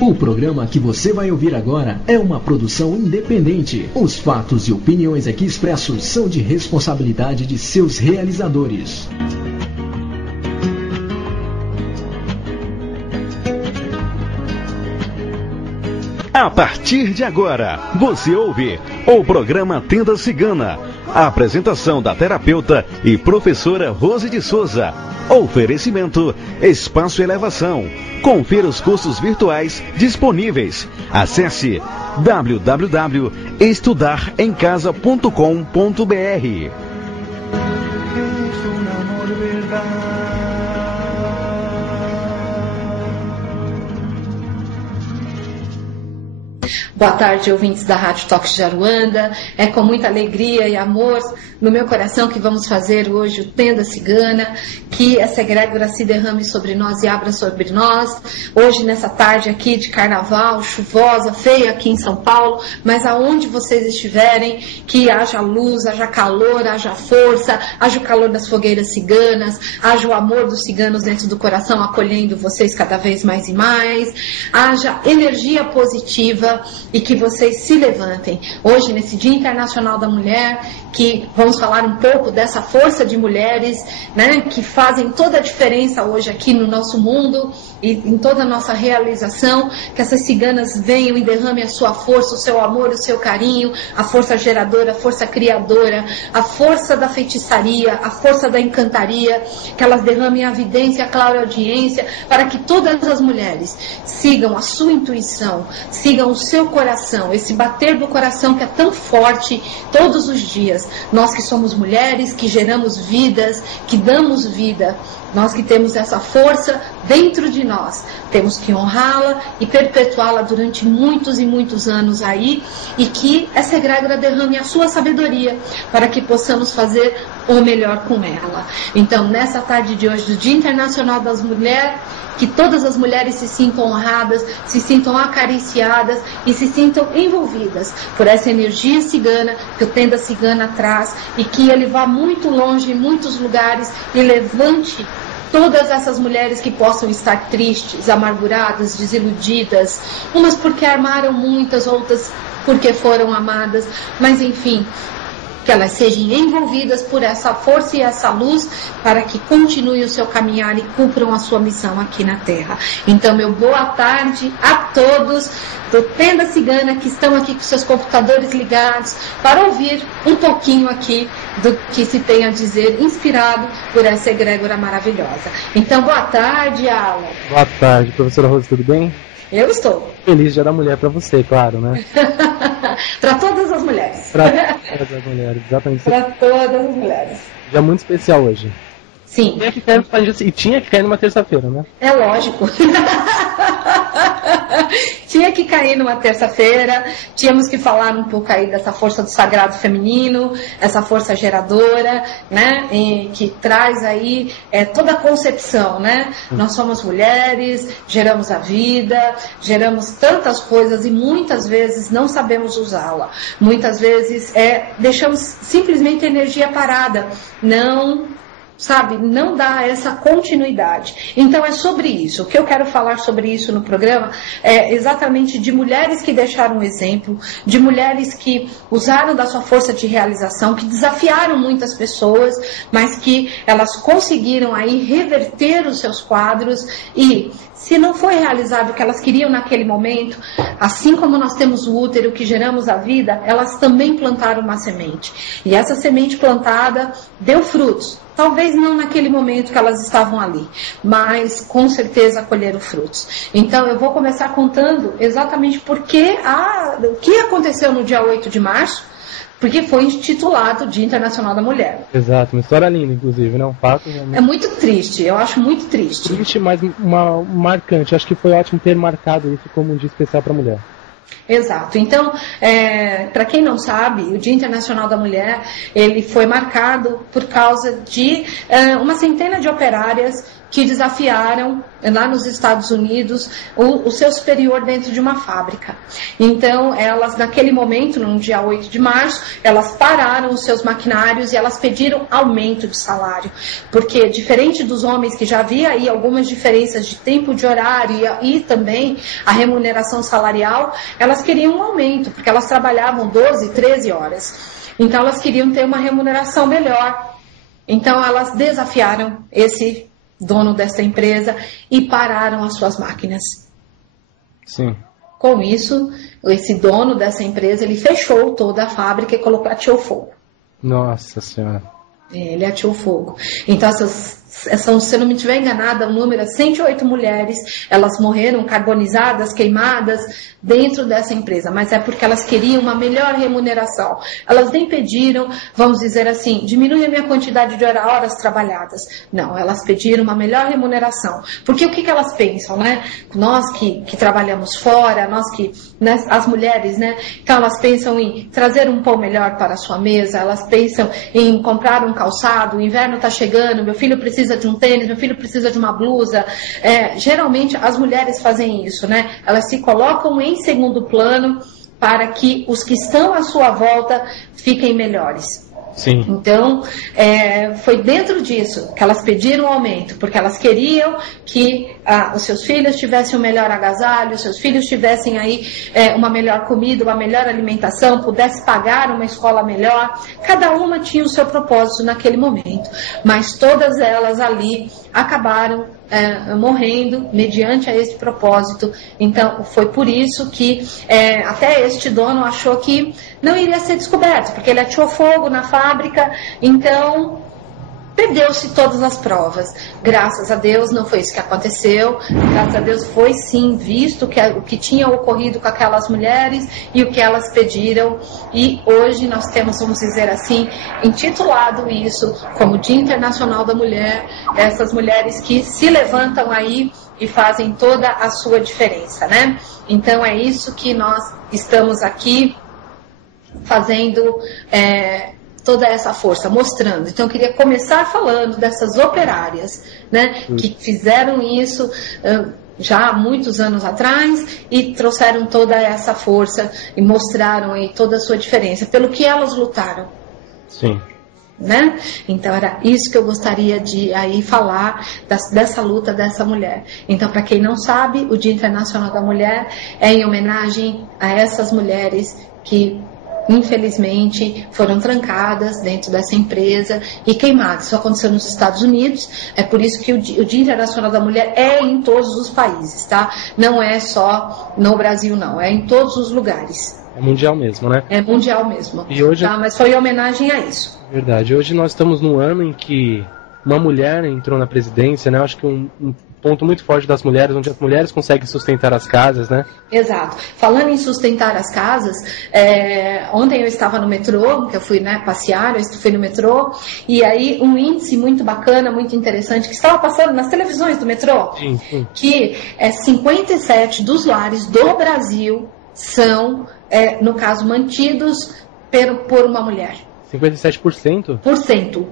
O programa que você vai ouvir agora é uma produção independente. Os fatos e opiniões aqui expressos são de responsabilidade de seus realizadores. A partir de agora, você ouve o programa Tenda Cigana. A apresentação da terapeuta e professora Rose de Souza. Oferecimento Espaço Elevação. Confira os cursos virtuais disponíveis. Acesse www.estudaremcasa.com.br. Boa tarde, ouvintes da Rádio Toques de Aruanda. É com muita alegria e amor no meu coração que vamos fazer hoje o Tenda Cigana. Que essa egrégora se derrame sobre nós e abra sobre nós. Hoje, nessa tarde aqui de carnaval, chuvosa, feia aqui em São Paulo, mas aonde vocês estiverem, que haja luz, haja calor, haja força, haja o calor das fogueiras ciganas, haja o amor dos ciganos dentro do coração, acolhendo vocês cada vez mais e mais, haja energia positiva e que vocês se levantem. Hoje, nesse Dia Internacional da Mulher, que vamos falar um pouco dessa força de mulheres, né, que fazem toda a diferença hoje aqui no nosso mundo e em toda a nossa realização, que essas ciganas venham e derramem a sua força, o seu amor, o seu carinho, a força geradora, a força criadora, a força da feitiçaria, a força da encantaria, que elas derramem a vidência, a clareaudiência, para que todas as mulheres sigam a sua intuição, sigam o seu coração, esse bater do coração que é tão forte todos os dias. Nós que somos mulheres, que geramos vidas, que damos vida, nós que temos essa força dentro de nós, temos que honrá-la e perpetuá-la durante muitos e muitos anos aí, e que essa egrégora derrame a sua sabedoria, para que possamos fazer o melhor com ela. Então, nessa tarde de hoje, do Dia Internacional das Mulheres, que todas as mulheres se sintam honradas, se sintam acariciadas e se sintam envolvidas por essa energia cigana que o Tenda Cigana traz, e que ele vá muito longe, em muitos lugares, e levante todas essas mulheres que possam estar tristes, amarguradas, desiludidas, umas porque amaram muitas, outras porque foram amadas, mas enfim, que elas sejam envolvidas por essa força e essa luz, para que continue o seu caminhar e cumpram a sua missão aqui na Terra. Então, meu boa tarde a todos do Tenda Cigana, que estão aqui com seus computadores ligados, para ouvir um pouquinho aqui do que se tem a dizer, inspirado por essa egrégora maravilhosa. Então, boa tarde, Alan. Boa tarde, professora Rose, tudo bem? Eu estou. Feliz Dia da Mulher para você, claro, né? Para todas as mulheres. Para todas as mulheres, exatamente. Para todas as mulheres. Dia muito especial hoje. Sim. Tinha que cair numa terça-feira, né? É lógico. Tinha que cair numa terça-feira, tínhamos que falar um pouco aí dessa força do sagrado feminino, essa força geradora, né, e que traz aí toda a concepção, né? Nós somos mulheres, geramos a vida, geramos tantas coisas e muitas vezes não sabemos usá-la. Muitas vezes deixamos simplesmente a energia parada, não dá essa continuidade. Então é sobre isso. O que eu quero falar sobre isso no programa é exatamente de mulheres que deixaram um exemplo, de mulheres que usaram da sua força de realização, que desafiaram muitas pessoas, mas que elas conseguiram aí reverter os seus quadros, e se não foi realizado o que elas queriam naquele momento, assim como nós temos o útero que geramos a vida, elas também plantaram uma semente. E essa semente plantada deu frutos. Talvez não naquele momento que elas estavam ali, mas com certeza colheram frutos. Então eu vou começar contando exatamente o que aconteceu no dia 8 de março, porque foi intitulado Dia Internacional da Mulher. Exato, uma história linda, inclusive, né? Um fato realmente... É muito triste, eu acho muito triste. Triste, mas marcante. Acho que foi ótimo ter marcado isso como um dia especial para a mulher. Exato. Então, para quem não sabe, o Dia Internacional da Mulher, ele foi marcado por causa de uma centena de operárias que desafiaram lá nos Estados Unidos o seu superior dentro de uma fábrica. Então, elas naquele momento, no dia 8 de março, elas pararam os seus maquinários e elas pediram aumento de salário, porque diferente dos homens que já havia aí algumas diferenças de tempo de horário e também a remuneração salarial, elas queriam um aumento, porque elas trabalhavam 12, 13 horas. Então, elas queriam ter uma remuneração melhor. Então, elas desafiaram esse dono dessa empresa e pararam as suas máquinas. Sim. Com isso, esse dono dessa empresa, ele fechou toda a fábrica e ateou fogo. Nossa Senhora. Ele ateou fogo. Então, se eu não me estiver enganada, o número é 108 mulheres, elas morreram carbonizadas, queimadas dentro dessa empresa, mas é porque elas queriam uma melhor remuneração. Elas nem pediram, vamos dizer assim, diminui a minha quantidade de horas trabalhadas. Não, elas pediram uma melhor remuneração. Porque o que elas pensam, né? Nós que trabalhamos fora, as mulheres, né? Então elas pensam em trazer um pão melhor para a sua mesa, elas pensam em comprar um calçado, o inverno está chegando, meu filho precisa de um tênis, meu filho precisa de uma blusa. Geralmente as mulheres fazem isso, né? Elas se colocam em segundo plano para que os que estão à sua volta fiquem melhores. Sim. Então, foi dentro disso que elas pediram um aumento, porque elas queriam que os seus filhos tivessem um melhor agasalho, os seus filhos tivessem aí uma melhor comida, uma melhor alimentação, pudesse pagar uma escola melhor. Cada uma tinha o seu propósito naquele momento, mas todas elas ali acabaram morrendo mediante a esse propósito. Então foi por isso que até este dono achou que não iria ser descoberto, porque ele ateou fogo na fábrica, então perdeu-se todas as provas. Graças a Deus não foi isso que aconteceu. Graças a Deus foi sim visto o que tinha ocorrido com aquelas mulheres e o que elas pediram. E hoje nós temos, vamos dizer assim, intitulado isso como Dia Internacional da Mulher. Essas mulheres que se levantam aí e fazem toda a sua diferença, né? Então é isso que nós estamos aqui fazendo, toda essa força, mostrando. Então eu queria começar falando dessas operárias, né, que fizeram isso já há muitos anos atrás e trouxeram toda essa força e mostraram aí toda a sua diferença, pelo que elas lutaram. Sim. Né? Então era isso que eu gostaria de aí falar dessa luta dessa mulher. Então, para quem não sabe, o Dia Internacional da Mulher é em homenagem a essas mulheres que infelizmente foram trancadas dentro dessa empresa e queimadas. Isso aconteceu nos Estados Unidos, é por isso que o Dia Internacional da Mulher é em todos os países, tá? Não é só no Brasil, não, é em todos os lugares. É mundial mesmo, né? É mundial mesmo. E hoje... tá? Mas foi em homenagem a isso. Verdade. Hoje nós estamos num ano em que uma mulher entrou na presidência, né? Eu acho que um ponto muito forte das mulheres, onde as mulheres conseguem sustentar as casas, né? Exato. Falando em sustentar as casas, ontem eu estava no metrô, que eu fui passear, eu fui no metrô, e aí um índice muito bacana, muito interessante, que estava passando nas televisões do metrô, sim. Que 57 dos lares do Brasil são, no caso, mantidos por uma mulher. 57%?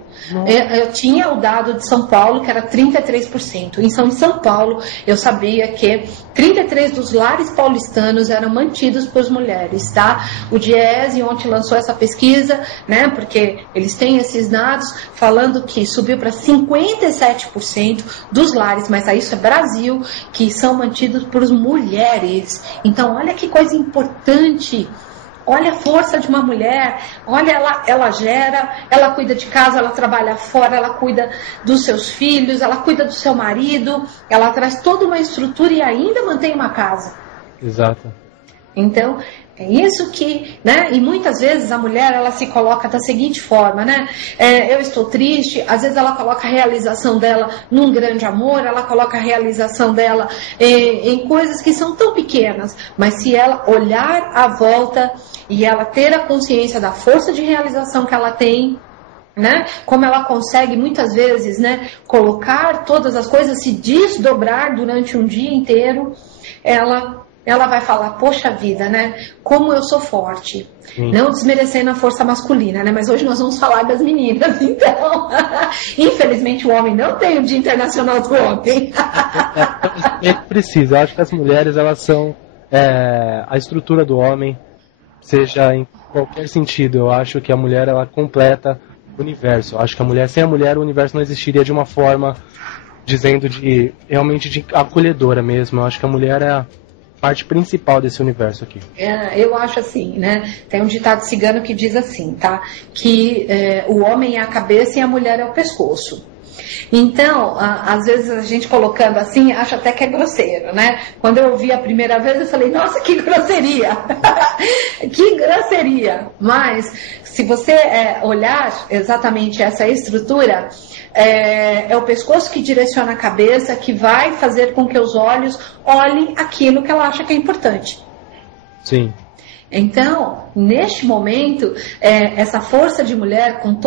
Eu tinha o dado de São Paulo, que era 33%. Em São Paulo, eu sabia que 33% dos lares paulistanos eram mantidos por mulheres, tá? O Diese ontem lançou essa pesquisa, né? Porque eles têm esses dados falando que subiu para 57% dos lares, mas isso é Brasil, que são mantidos por mulheres. Então, olha que coisa importante. Olha a força de uma mulher, olha, ela gera, ela cuida de casa, ela trabalha fora, ela cuida dos seus filhos, ela cuida do seu marido, ela traz toda uma estrutura e ainda mantém uma casa. Exato. Então, é isso que, né? E muitas vezes a mulher, ela se coloca da seguinte forma, né? Eu estou triste, às vezes ela coloca a realização dela num grande amor, ela coloca a realização dela em coisas que são tão pequenas, mas se ela olhar à volta e ela ter a consciência da força de realização que ela tem, né? Como ela consegue muitas vezes, né, colocar todas as coisas, se desdobrar durante um dia inteiro, ela ela vai falar, poxa vida, né? Como eu sou forte. Não desmerecendo a força masculina, né? Mas hoje nós vamos falar das meninas, então. Infelizmente o homem não tem o Dia Internacional do Homem. Ele precisa. Eu acho que as mulheres, elas são a estrutura do homem, seja em qualquer sentido. Eu acho que a mulher, ela completa o universo. Eu acho que sem a mulher o universo não existiria de uma forma, dizendo realmente de acolhedora mesmo. Eu acho que a mulher é a parte principal desse universo aqui. Eu acho assim, né? Tem um ditado cigano que diz assim, tá? Que o homem é a cabeça e a mulher é o pescoço. Então, às vezes a gente colocando assim, acha até que é grosseiro, né? Quando eu ouvi a primeira vez, eu falei, nossa, que grosseria! Que grosseria! Mas, se você olhar exatamente essa estrutura, é o pescoço que direciona a cabeça, que vai fazer com que os olhos olhem aquilo que ela acha que é importante. Sim. Então, neste momento, essa força de mulher, com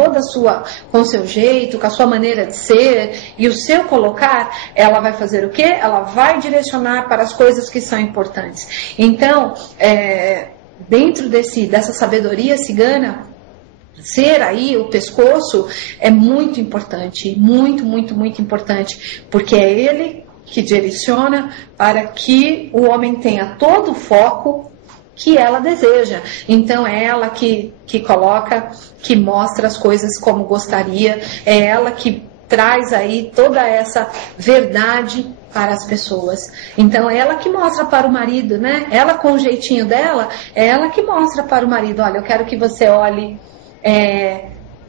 o seu jeito, com a sua maneira de ser e o seu colocar, ela vai fazer o quê? Ela vai direcionar para as coisas que são importantes. Então, dentro dessa sabedoria cigana, ser aí o pescoço é muito importante, muito, muito, muito importante, porque é ele que direciona para que o homem tenha todo o foco que ela deseja. Então é ela que coloca, que mostra as coisas como gostaria, é ela que traz aí toda essa verdade para as pessoas. Então é ela que mostra para o marido, né? Ela com o jeitinho dela, é ela que mostra para o marido, olha, eu quero que você olhe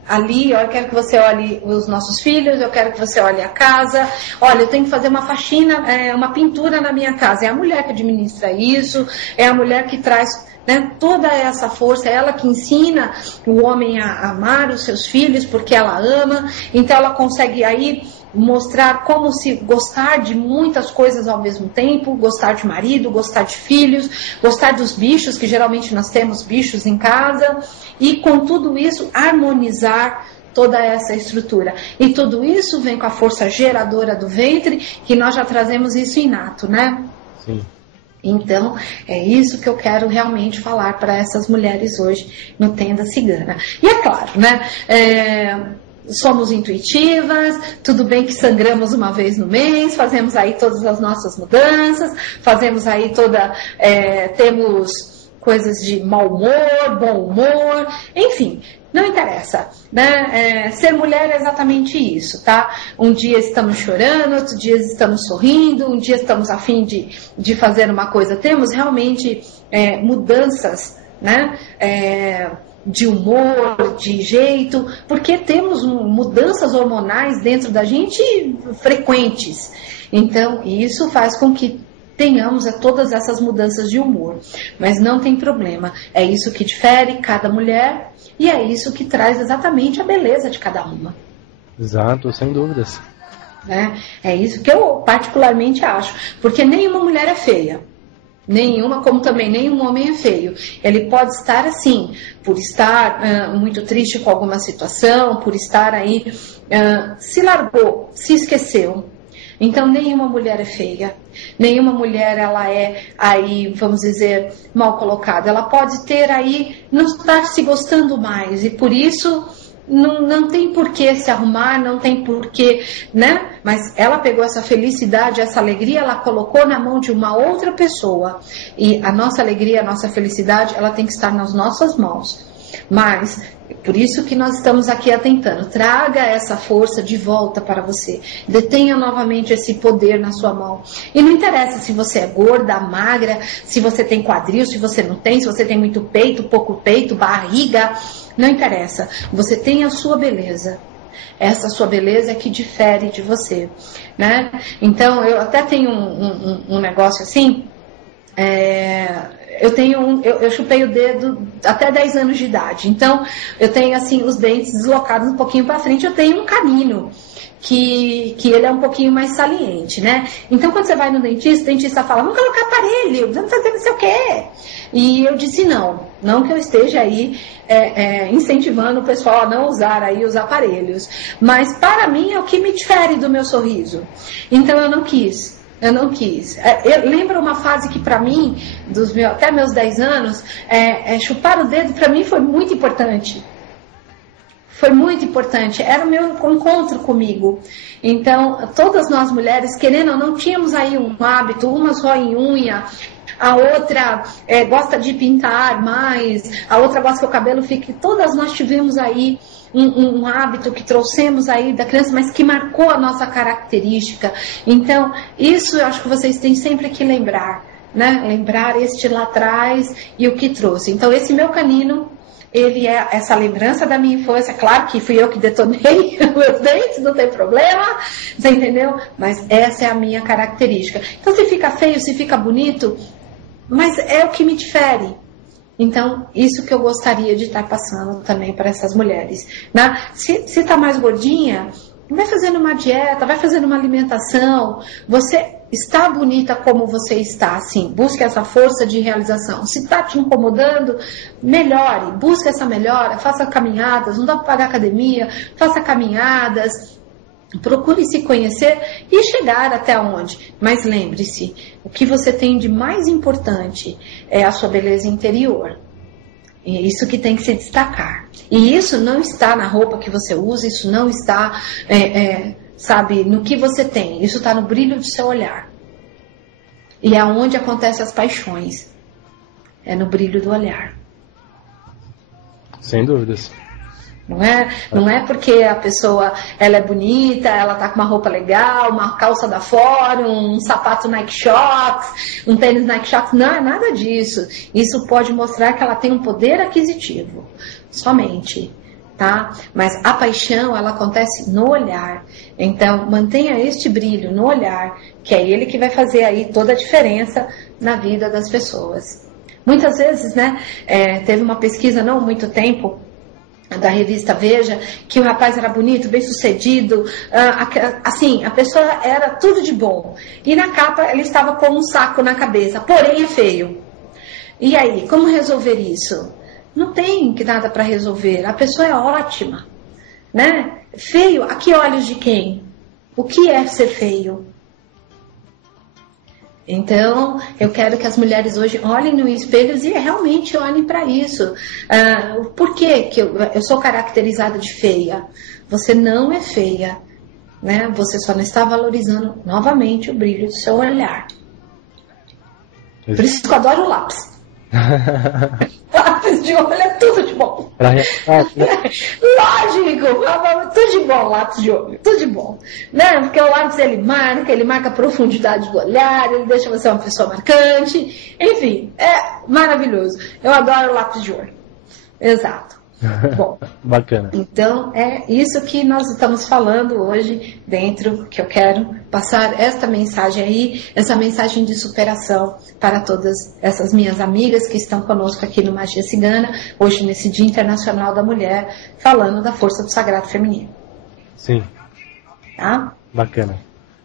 ali, eu quero que você olhe os nossos filhos, eu quero que você olhe a casa, olha, eu tenho que fazer uma faxina, uma pintura na minha casa. É a mulher que administra isso, é a mulher que traz, né, toda essa força, é ela que ensina o homem a amar os seus filhos, porque ela ama, então ela consegue aí mostrar como se gostar de muitas coisas ao mesmo tempo, gostar de marido, gostar de filhos, gostar dos bichos, que geralmente nós temos bichos em casa, e com tudo isso harmonizar toda essa estrutura. E tudo isso vem com a força geradora do ventre, que nós já trazemos isso inato, né? Sim. Então, é isso que eu quero realmente falar para essas mulheres hoje no Tenda Cigana. E é claro, né? Somos intuitivas, tudo bem que sangramos uma vez no mês, fazemos aí todas as nossas mudanças, fazemos aí temos coisas de mau humor, bom humor, enfim, não interessa, né? Ser mulher é exatamente isso, tá? Um dia estamos chorando, outro dia estamos sorrindo, um dia estamos a fim de fazer uma coisa. Temos realmente mudanças, né? De humor, de jeito, porque temos mudanças hormonais dentro da gente frequentes. Então, isso faz com que tenhamos todas essas mudanças de humor. Mas não tem problema. É isso que difere cada mulher e é isso que traz exatamente a beleza de cada uma. Exato, sem dúvidas. É isso que eu particularmente acho. Porque nenhuma mulher é feia. Nenhuma, como também nenhum homem é feio. Ele pode estar assim, por estar muito triste com alguma situação, por estar aí, se largou, se esqueceu. Então nenhuma mulher é feia, nenhuma mulher ela é aí, vamos dizer, mal colocada. Ela pode ter aí, não estar se gostando mais e por isso não tem por que se arrumar, não tem por que, né? Mas ela pegou essa felicidade, essa alegria, ela colocou na mão de uma outra pessoa. E a nossa alegria, a nossa felicidade, ela tem que estar nas nossas mãos. Mas, por isso que nós estamos aqui atentando. Traga essa força de volta para você. Detenha novamente esse poder na sua mão. E não interessa se você é gorda, magra, se você tem quadril, se você não tem, se você tem muito peito, pouco peito, barriga. Não interessa. Você tem a sua beleza. Essa sua beleza é que difere de você, né? Então, eu até tenho um negócio assim. Eu chupei o dedo até 10 anos de idade. Então, eu tenho assim os dentes deslocados um pouquinho para frente. Eu tenho um canino que ele é um pouquinho mais saliente, né? Então, quando você vai no dentista, o dentista fala, vamos colocar aparelho, vamos fazer não sei o quê. E eu disse não que eu esteja aí incentivando o pessoal a não usar aí os aparelhos. Mas para mim é o que me difere do meu sorriso. Então eu não quis. Eu não quis. Eu lembro uma fase que para mim, até meus 10 anos, chupar o dedo para mim foi muito importante. Foi muito importante. Era o meu encontro comigo. Então, todas nós mulheres, querendo ou não, tínhamos aí um hábito, uma só em unha, a outra gosta de pintar mais, a outra gosta que o cabelo fique. Todas nós tivemos aí um hábito que trouxemos aí da criança, mas que marcou a nossa característica. Então, isso eu acho que vocês têm sempre que lembrar, né? Lembrar este lá atrás e o que trouxe. Então, esse meu canino, ele é essa lembrança da minha infância. Claro que fui eu que detonei meus dentes, não tem problema, você entendeu? Mas essa é a minha característica. Então, se fica feio, se fica bonito, mas é o que me difere. Então, isso que eu gostaria de estar passando também para essas mulheres, né? Se está mais gordinha, vai fazendo uma dieta, vai fazendo uma alimentação. Você está bonita como você está, sim. Busque essa força de realização. Se está te incomodando, melhore. Busque essa melhora, faça caminhadas. Não dá para pagar academia, faça caminhadas. Procure se conhecer e chegar até onde. Mas lembre-se, o que você tem de mais importante é a sua beleza interior. É isso que tem que se destacar. E isso não está na roupa que você usa, isso não está, sabe, no que você tem. Isso está no brilho do seu olhar. E é onde acontecem as paixões. É no brilho do olhar. Sem dúvidas. Não é porque a pessoa ela é bonita, ela tá com uma roupa legal, uma calça da Fórum, um sapato Nike Shox, um tênis Nike Shox. Não é nada disso. Isso pode mostrar que ela tem um poder aquisitivo. Somente. Tá? Mas a paixão, ela acontece no olhar. Então, mantenha este brilho no olhar, que é ele que vai fazer aí toda a diferença na vida das pessoas. Muitas vezes, né, teve uma pesquisa não há muito tempo, da revista Veja, que o rapaz era bonito, bem sucedido, assim, a pessoa era tudo de bom. E na capa ele estava com um saco na cabeça, porém é feio. E aí, como resolver isso? Não tem nada para resolver, a pessoa é ótima, né? Feio, a que olhos de quem? O que é ser feio? Então, eu quero que as mulheres hoje olhem no espelho e realmente olhem para isso. Por que eu sou caracterizada de feia? Você não é feia, né? Você só não está valorizando novamente o brilho do seu olhar. Por isso que eu adoro o lápis. Lápis de olho é tudo de bom. Lógico, tudo de bom, lápis de olho, tudo de bom, né? Porque o lápis ele marca a profundidade do olhar, ele deixa você uma pessoa marcante, enfim, é maravilhoso. Eu adoro lápis de olho. Exato. Bom, bacana. Então é isso que nós estamos falando hoje dentro, que eu quero passar esta mensagem aí, essa mensagem de superação para todas essas minhas amigas que estão conosco aqui no Magia Cigana, hoje nesse Dia Internacional da Mulher, falando da força do sagrado feminino. Sim. Tá? Bacana.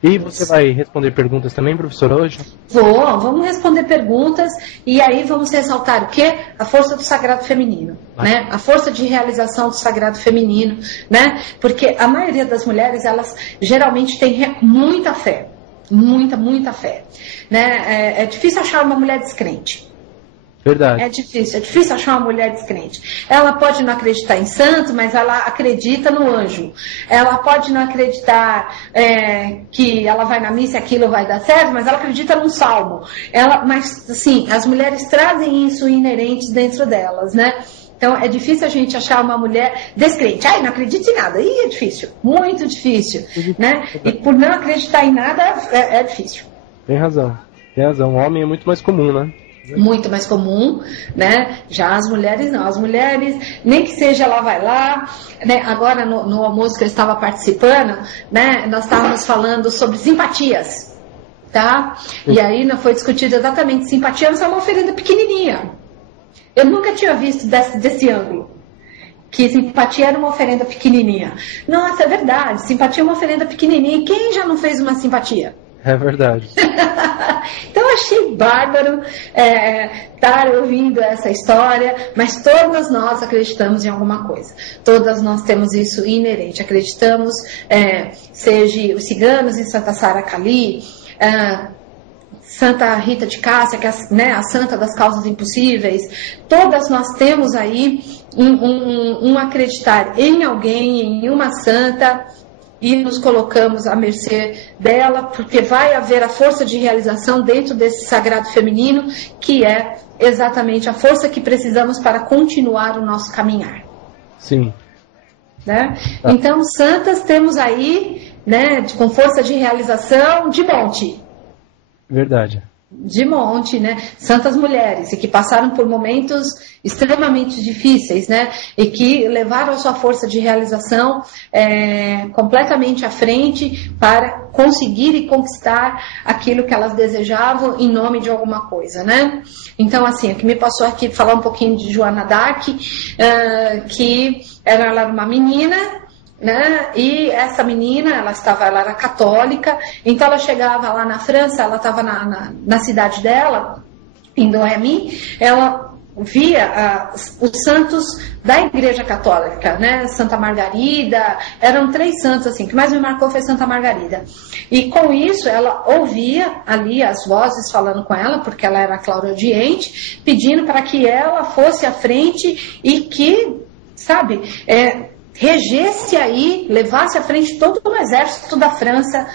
E você vai responder perguntas também, professora, hoje? Vamos responder perguntas e aí vamos ressaltar o quê? A força do sagrado feminino, né? A força de realização do sagrado feminino, né? Porque a maioria das mulheres, elas geralmente têm muita fé, muita fé, né? É difícil achar uma mulher descrente. Verdade. É difícil achar uma mulher descrente. Ela pode não acreditar em santo, mas ela acredita no anjo. Ela pode não acreditar que ela vai na missa e aquilo vai dar certo, mas ela acredita num salmo. Mas, assim, as mulheres trazem isso inerente dentro delas, né? Então, é difícil a gente achar uma mulher descrente. Ai, não acredita em nada. Ih, é difícil. Muito difícil, né? E por não acreditar em nada, é difícil. Tem razão. O homem é muito mais comum, né? Muito mais comum, né? Já as mulheres não. As mulheres, nem que seja ela vai lá, né? Agora no almoço que eu estava participando, né? Nós estávamos falando sobre simpatias, tá? E aí foi discutido exatamente simpatia, mas é uma oferenda pequenininha. Eu nunca tinha visto desse ângulo. Que simpatia era uma oferenda pequenininha. Nossa, é verdade. Simpatia é uma oferenda pequenininha. Quem já não fez uma simpatia? É verdade. Então eu achei bárbaro estar ouvindo essa história, mas todas nós acreditamos em alguma coisa. Todas nós temos isso inerente. Acreditamos, seja os ciganos em Santa Sara Cali, Santa Rita de Cássia, que é, né, a santa das causas impossíveis. Todas nós temos aí um acreditar em alguém, em uma santa, e nos colocamos à mercê dela, porque vai haver a força de realização dentro desse sagrado feminino, que é exatamente a força que precisamos para continuar o nosso caminhar. Sim. Né? Então, santas temos aí, né, com força de realização de monte. Verdade. De monte, né? Santas mulheres, e que passaram por momentos extremamente difíceis, né? E que levaram a sua força de realização completamente à frente para conseguir e conquistar aquilo que elas desejavam em nome de alguma coisa, né? Então, assim, o que me passou aqui falar um pouquinho de Joana d'Arc, que ela era uma menina, né? E essa menina, ela era católica, então ela chegava lá na França, ela estava na cidade dela, em Domremy, ela via os santos da Igreja Católica, né? Santa Margarida, eram 3 santos, assim, o que mais me marcou foi Santa Margarida. E com isso, ela ouvia ali as vozes falando com ela, porque ela era clareaudiente, pedindo para que ela fosse à frente e que, sabe, regesse aí, levasse à frente todo o exército da França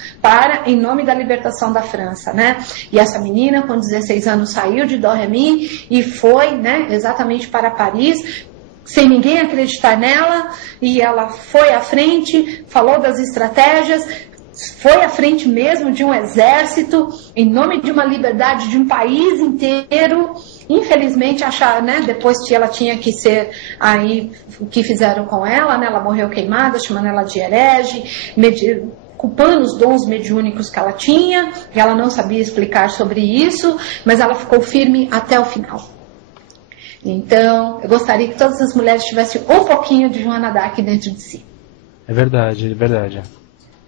em nome da libertação da França, né? E essa menina, com 16 anos, saiu de Domremy e foi, né, exatamente para Paris, sem ninguém acreditar nela, e ela foi à frente, falou das estratégias, foi à frente mesmo de um exército, em nome de uma liberdade de um país inteiro. Infelizmente, né, depois que ela tinha que ser aí, o que fizeram com ela, né, ela morreu queimada, chamando ela de herege, culpando os dons mediúnicos que ela tinha, e ela não sabia explicar sobre isso, mas ela ficou firme até o final. Então, eu gostaria que todas as mulheres tivessem um pouquinho de Joana d'Arc dentro de si. É verdade, é verdade.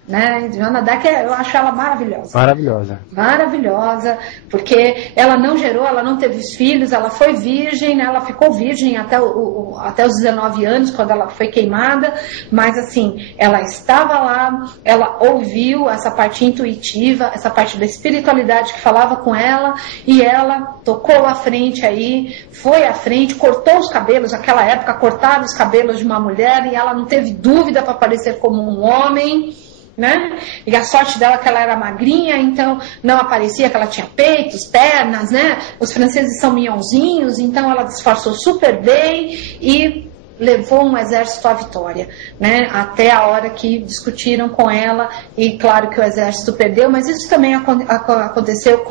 Né? Joana d'Arc, eu acho ela maravilhosa. Maravilhosa. Maravilhosa, porque ela não gerou, ela não teve filhos, ela foi virgem, né? Ela ficou virgem até os 19 anos, quando ela foi queimada, mas assim, ela estava lá, ela ouviu essa parte intuitiva, essa parte da espiritualidade que falava com ela, e ela tocou à frente aí, foi à frente, cortou os cabelos, naquela época cortava os cabelos de uma mulher, e ela não teve dúvida para parecer como um homem, né? E a sorte dela é que ela era magrinha, então não aparecia que ela tinha peitos, pernas, né? Os franceses são minhonzinhos, então ela disfarçou super bem e levou um exército à vitória, né? Até a hora que discutiram com ela, e claro que o exército perdeu, mas isso também aconteceu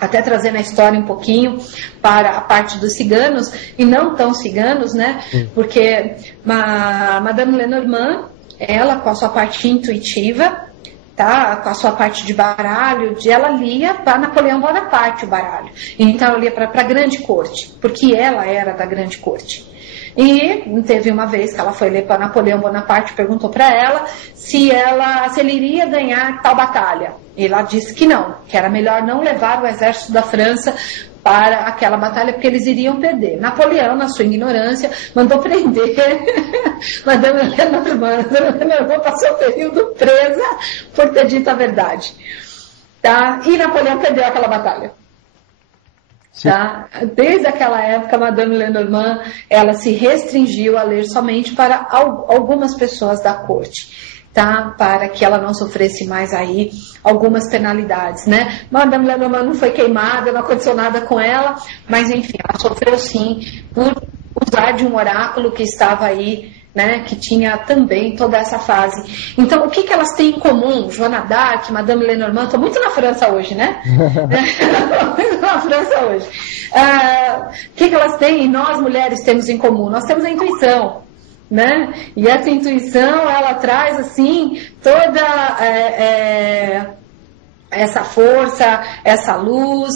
até trazendo a história um pouquinho para a parte dos ciganos, e não tão ciganos, né? Porque Madame Lenormand, ela, com a sua parte intuitiva, tá? Com a sua parte de baralho, ela lia para Napoleão Bonaparte o baralho. Então ela lia para a grande corte, porque ela era da grande corte. E teve uma vez que ela foi ler para Napoleão Bonaparte, perguntou para ela se ele iria ganhar tal batalha. E ela disse que não, que era melhor não levar o exército da França para aquela batalha, porque eles iriam perder. Napoleão, na sua ignorância, mandou prender Madame Lenormand, passou o período presa por ter dito a verdade. Tá? E Napoleão perdeu aquela batalha. Tá? Desde aquela época, Madame Lenormand, ela se restringiu a ler somente para algumas pessoas da corte. Tá? Para que ela não sofresse mais aí algumas penalidades, né? Madame Lenormand não foi queimada, não aconteceu nada com ela, mas enfim, ela sofreu sim por usar de um oráculo que estava aí, né? Que tinha também toda essa fase. Então, o que elas têm em comum? Joana d'Arc, Madame Lenormand, estou muito na França hoje, né? Muito na França hoje. O que elas têm e nós mulheres temos em comum? Nós temos a intuição. Né? E essa intuição, ela traz assim toda essa força, essa luz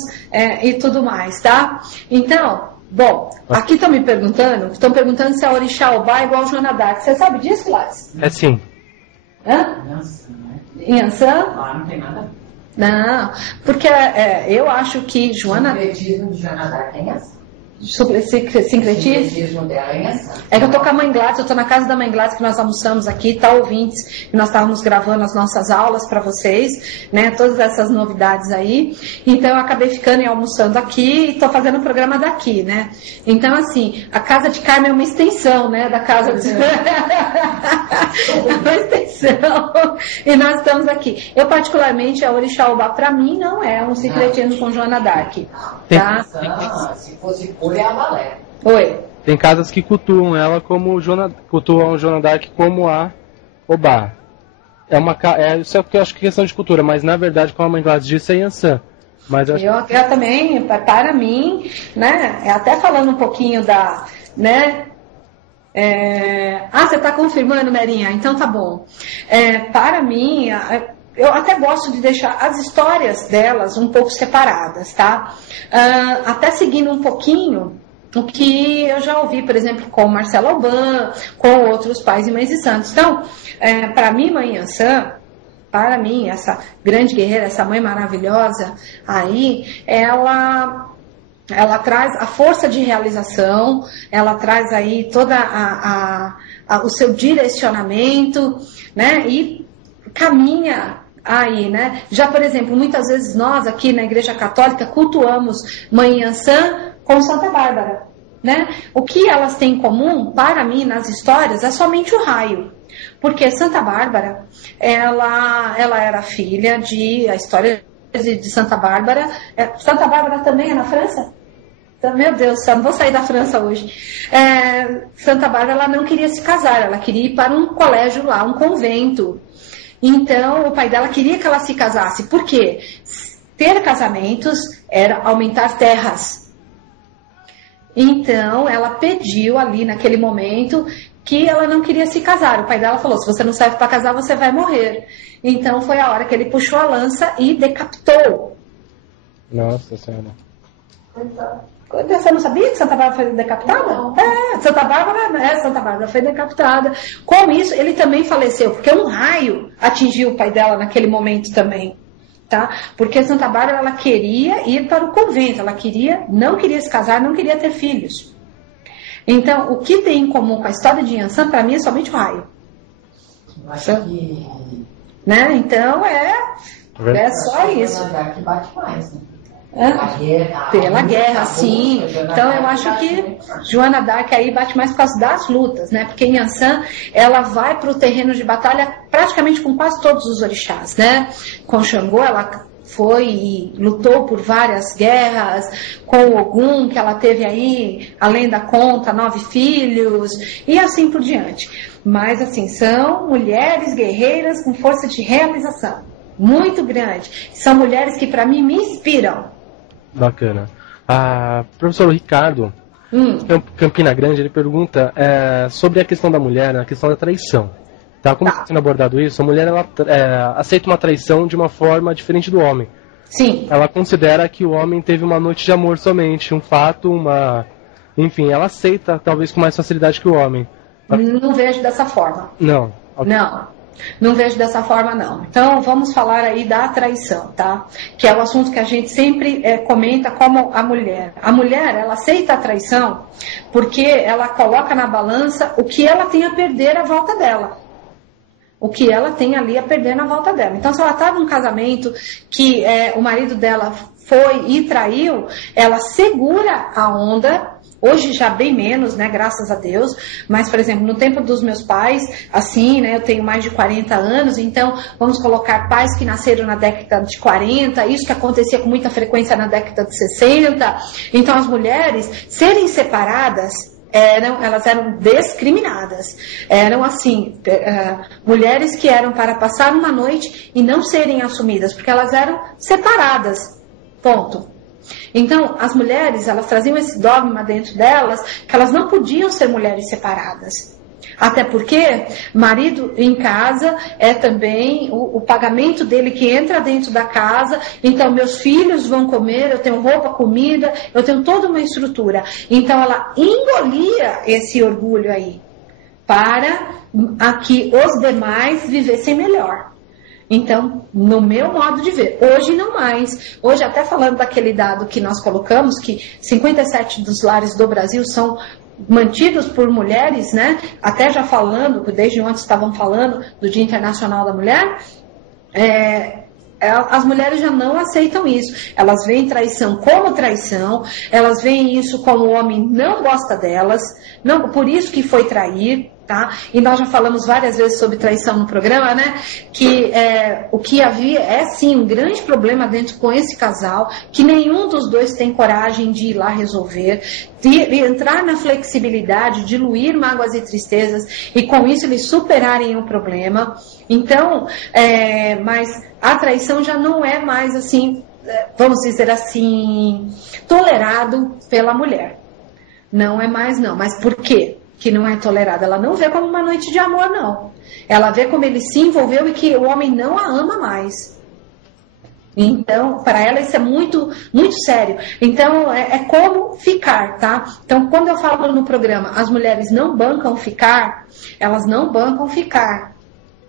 e tudo mais, tá? Então, bom, aqui estão perguntando se a Orixá Obá é igual a Joana d'Arc. Você sabe disso, Lázaro? É sim. Hã? Em Ançã? Lá não tem nada. Não, porque eu acho que Joana... O de Joana d'Arc é em Ançã. Sincretismo dela é que eu tô com a mãe Gladys, eu tô na casa da mãe Gladys, que nós almoçamos aqui, tá, ouvintes, que nós estávamos gravando as nossas aulas para vocês, né, todas essas novidades aí, então eu acabei ficando e almoçando aqui e tô fazendo o programa daqui, né, então assim, a casa de Carmen é uma extensão, né, da casa de... é uma extensão, e nós estamos aqui. Eu particularmente, a Orixaobá para mim não é um sincretismo com Joana Dark, tá? Se fosse é a Malé. Oi. Tem casas que cultuam ela como cultuam Joana Dark como a Obá. Isso é porque eu acho que é questão de cultura, mas na verdade, como a mãe Gladys disse, é Yansan. Mas eu também, para mim, né? Até falando um pouquinho da, né? Você está confirmando, Merinha? Então tá bom. Para mim, eu até gosto de deixar as histórias delas um pouco separadas, tá? Até seguindo um pouquinho o que eu já ouvi, por exemplo, com Marcelo Alban, com outros pais e mães de santos. Então, para mim, mãe Yansan, para mim, essa grande guerreira, essa mãe maravilhosa, aí, ela traz a força de realização, ela traz aí toda o seu direcionamento, né? E caminha aí, né? Já, por exemplo, muitas vezes nós aqui na Igreja Católica cultuamos Mãe Yansan com Santa Bárbara, né? O que elas têm em comum, para mim, nas histórias, é somente o raio. Porque Santa Bárbara, ela era filha a história de Santa Bárbara. Santa Bárbara também é na França? Meu Deus, não vou sair da França hoje. Santa Bárbara, ela não queria se casar, ela queria ir para um colégio lá, um convento. Então, o pai dela queria que ela se casasse. Por quê? Ter casamentos era aumentar terras. Então, ela pediu ali naquele momento que ela não queria se casar. O pai dela falou, se você não serve para casar, você vai morrer. Então, foi a hora que ele puxou a lança e decapitou. Nossa Senhora. Você não sabia que Santa Bárbara foi decapitada? Não. Santa Bárbara foi decapitada. Com isso, ele também faleceu, porque um raio atingiu o pai dela naquele momento também. Tá? Porque Santa Bárbara, ela queria ir para o convento, ela não queria se casar, não queria ter filhos. Então, o que tem em comum com a história de Yansan, para mim, é somente o raio. Acho que... Né? Então, é só isso. Que bate mais, né? Pela guerra, sim. Então eu acho que Joana Dark aí bate mais por causa das lutas, né? Porque Yansan, ela vai para o terreno de batalha praticamente com quase todos os orixás, né? Com Xangô, ela foi e lutou por várias guerras, com o Ogum, que ela teve aí, além da conta, 9 filhos, e assim por diante. Mas assim, são mulheres guerreiras com força de realização muito grande. São mulheres que para mim me inspiram. Bacana. Professor Ricardo, Campina Grande, ele pergunta sobre a questão da mulher, a questão da traição. Tá? Como está sendo abordado isso? A mulher ela, aceita uma traição de uma forma diferente do homem. Sim. Ela considera que o homem teve uma noite de amor somente, um fato, enfim, ela aceita talvez com mais facilidade que o homem. Não vejo dessa forma. Não. Okay. Não vejo dessa forma, não. Então, vamos falar aí da traição, tá? Que é o assunto que a gente sempre comenta como a mulher. A mulher, ela aceita a traição porque ela coloca na balança o que ela tem a perder à volta dela. O que ela tem ali a perder na volta dela. Então, se ela está num casamento que o marido dela foi e traiu, ela segura a onda. Hoje já bem menos, né, graças a Deus, mas, por exemplo, no tempo dos meus pais, assim, né, eu tenho mais de 40 anos, então vamos colocar pais que nasceram na década de 40, isso que acontecia com muita frequência na década de 60, então as mulheres serem separadas, elas eram discriminadas, eram assim, mulheres que eram para passar uma noite e não serem assumidas, porque elas eram separadas, ponto. Então, as mulheres, elas traziam esse dogma dentro delas, que elas não podiam ser mulheres separadas. Até porque marido em casa é também o pagamento dele que entra dentro da casa, então meus filhos vão comer, eu tenho roupa, comida, eu tenho toda uma estrutura. Então, ela engolia esse orgulho aí, para que os demais vivessem melhor. Então, no meu modo de ver, hoje não mais. Hoje, até falando daquele dado que nós colocamos, que 57% dos lares do Brasil são mantidos por mulheres, né? Até já falando, desde ontem estavam falando do Dia Internacional da Mulher, as mulheres já não aceitam isso. Elas veem traição como traição, elas veem isso como o homem não gosta delas, não, por isso que foi trair. Tá? E nós já falamos várias vezes sobre traição no programa, né? Que o que havia é sim um grande problema dentro com esse casal, que nenhum dos dois tem coragem de ir lá resolver, de entrar na flexibilidade, diluir mágoas e tristezas, e com isso eles superarem o problema. Então, mas a traição já não é mais assim, vamos dizer assim, tolerado pela mulher. Não é mais não. Mas por quê que não é tolerada? Ela não vê como uma noite de amor, não. Ela vê como ele se envolveu e que o homem não a ama mais. Então, para ela isso é muito, muito sério. Então, é como ficar, tá? Então, quando eu falo no programa, as mulheres não bancam ficar, elas não bancam ficar.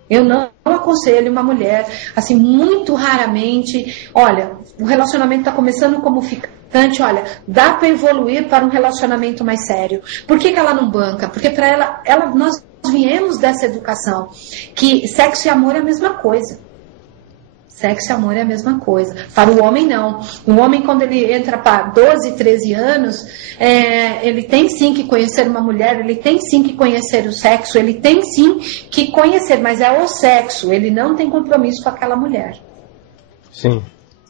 Eu não aconselho uma mulher, assim, muito raramente, olha, o relacionamento está começando como ficante, olha, dá para evoluir para um relacionamento mais sério. Por que ela não banca? Porque para ela, nós viemos dessa educação, que sexo e amor é a mesma coisa. Sexo e amor é a mesma coisa. Para o homem, não. O homem, quando ele entra para 12, 13 anos, ele tem sim que conhecer uma mulher, ele tem sim que conhecer o sexo, ele tem sim que conhecer, mas é o sexo, ele não tem compromisso com aquela mulher. Sim.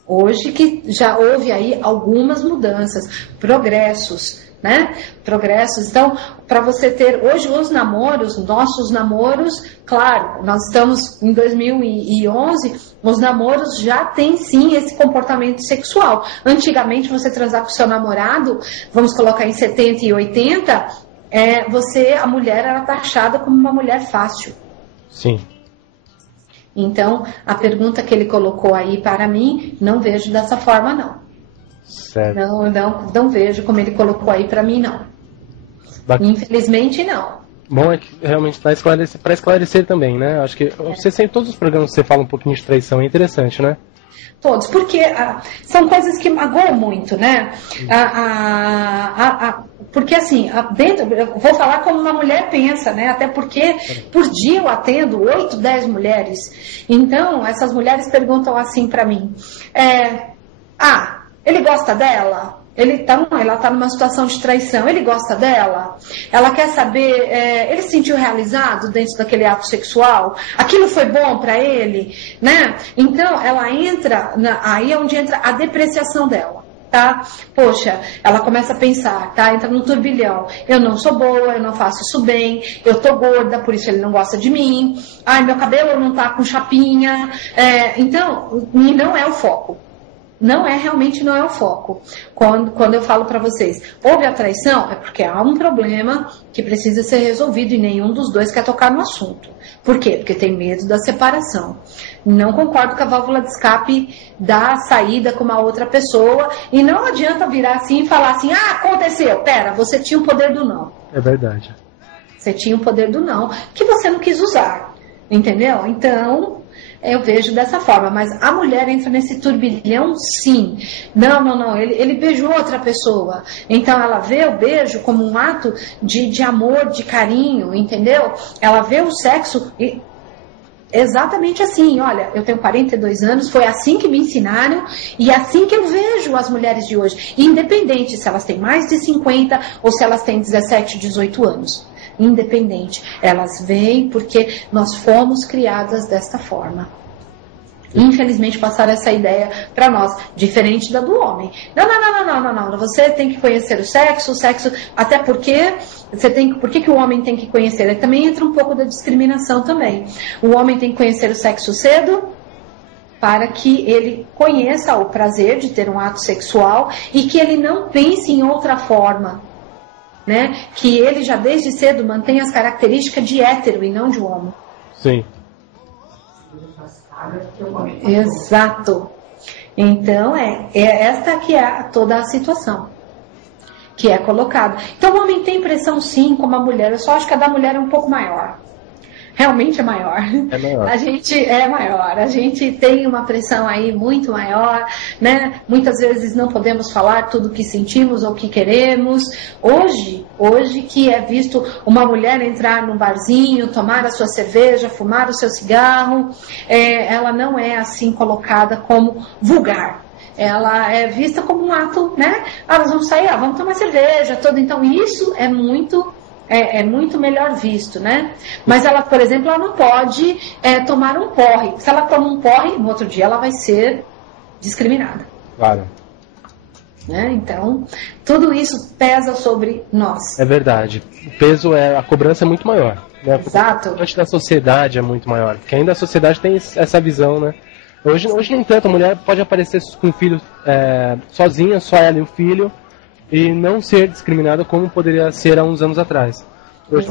Hoje que já houve aí algumas mudanças, progressos, né? Progressos. Então, para você ter hoje os namoros, nossos namoros, claro, nós estamos em 2011, os namoros já têm sim esse comportamento sexual. Antigamente, você transar com o seu namorado, vamos colocar em 70 e 80, a mulher era taxada como uma mulher fácil. Sim. Então, a pergunta que ele colocou aí para mim, não vejo dessa forma, não. Certo. Não vejo como ele colocou aí para mim, não. Infelizmente, não. Bom, é que realmente para esclarecer também, né? Acho que você sempre, todos os programas que você fala um pouquinho de traição é interessante, né? Todos, porque são coisas que magoam muito, né? Porque assim, eu vou falar como uma mulher pensa, né? Até porque por dia eu atendo 8, 10 mulheres. Então, essas mulheres perguntam assim para mim, ele gosta dela? Ela está numa situação de traição, ele gosta dela? Ela quer saber, ele se sentiu realizado dentro daquele ato sexual? Aquilo foi bom para ele? Né? Então, ela entra, aí é onde entra a depreciação dela. Tá? Poxa, ela começa a pensar, tá? Entra no turbilhão. Eu não sou boa, eu não faço isso bem, eu tô gorda, por isso ele não gosta de mim. Ai, meu cabelo não tá com chapinha. Então, não é o foco. Realmente não é o foco. Quando eu falo para vocês, houve a traição, é porque há um problema que precisa ser resolvido e nenhum dos dois quer tocar no assunto. Por quê? Porque tem medo da separação. Não concordo com a válvula de escape da saída com uma outra pessoa e não adianta virar assim e falar assim, aconteceu, pera, você tinha o poder do não. É verdade. Você tinha o poder do não, que você não quis usar, entendeu? Então, eu vejo dessa forma, mas a mulher entra nesse turbilhão, sim. Não, ele beijou outra pessoa. Então ela vê o beijo como um ato de amor, de carinho, entendeu? Ela vê o sexo exatamente assim. Olha, eu tenho 42 anos, foi assim que me ensinaram e é assim que eu vejo as mulheres de hoje. Independente se elas têm mais de 50 ou se elas têm 17, 18 anos. Independente, elas vêm porque nós fomos criadas desta forma. Infelizmente passaram essa ideia para nós, diferente da do homem. Não, você tem que conhecer o sexo, até porque por que o homem tem que conhecer? Aí também entra um pouco da discriminação também. O homem tem que conhecer o sexo cedo para que ele conheça o prazer de ter um ato sexual e que ele não pense em outra forma. Né? Que ele já desde cedo mantém as características de hétero e não de homo. Sim. Exato. Então esta que é toda a situação que é colocada. Então o homem tem pressão sim, como a mulher. Eu só acho que a da mulher é um pouco maior. realmente é maior. É maior. A gente é maior, a gente tem uma pressão aí muito maior, né? Muitas vezes não podemos falar tudo o que sentimos ou que queremos. Hoje que é visto uma mulher entrar num barzinho, tomar a sua cerveja, fumar o seu cigarro, ela não é assim colocada como vulgar. Ela é vista como um ato, né? Nós vamos sair, vamos tomar cerveja, tudo. Então isso é muito melhor visto, né? Mas ela, por exemplo, ela não pode tomar um porre. Se ela toma um porre, no outro dia ela vai ser discriminada. Claro. Né? Então, tudo isso pesa sobre nós. É verdade. O peso a cobrança é muito maior. Né? Exato. A da sociedade é muito maior. Porque ainda a sociedade tem essa visão, né? Hoje nem tanto, a mulher pode aparecer com o filho sozinha, só ela e o filho, e não ser discriminada como poderia ser há uns anos atrás. Hoje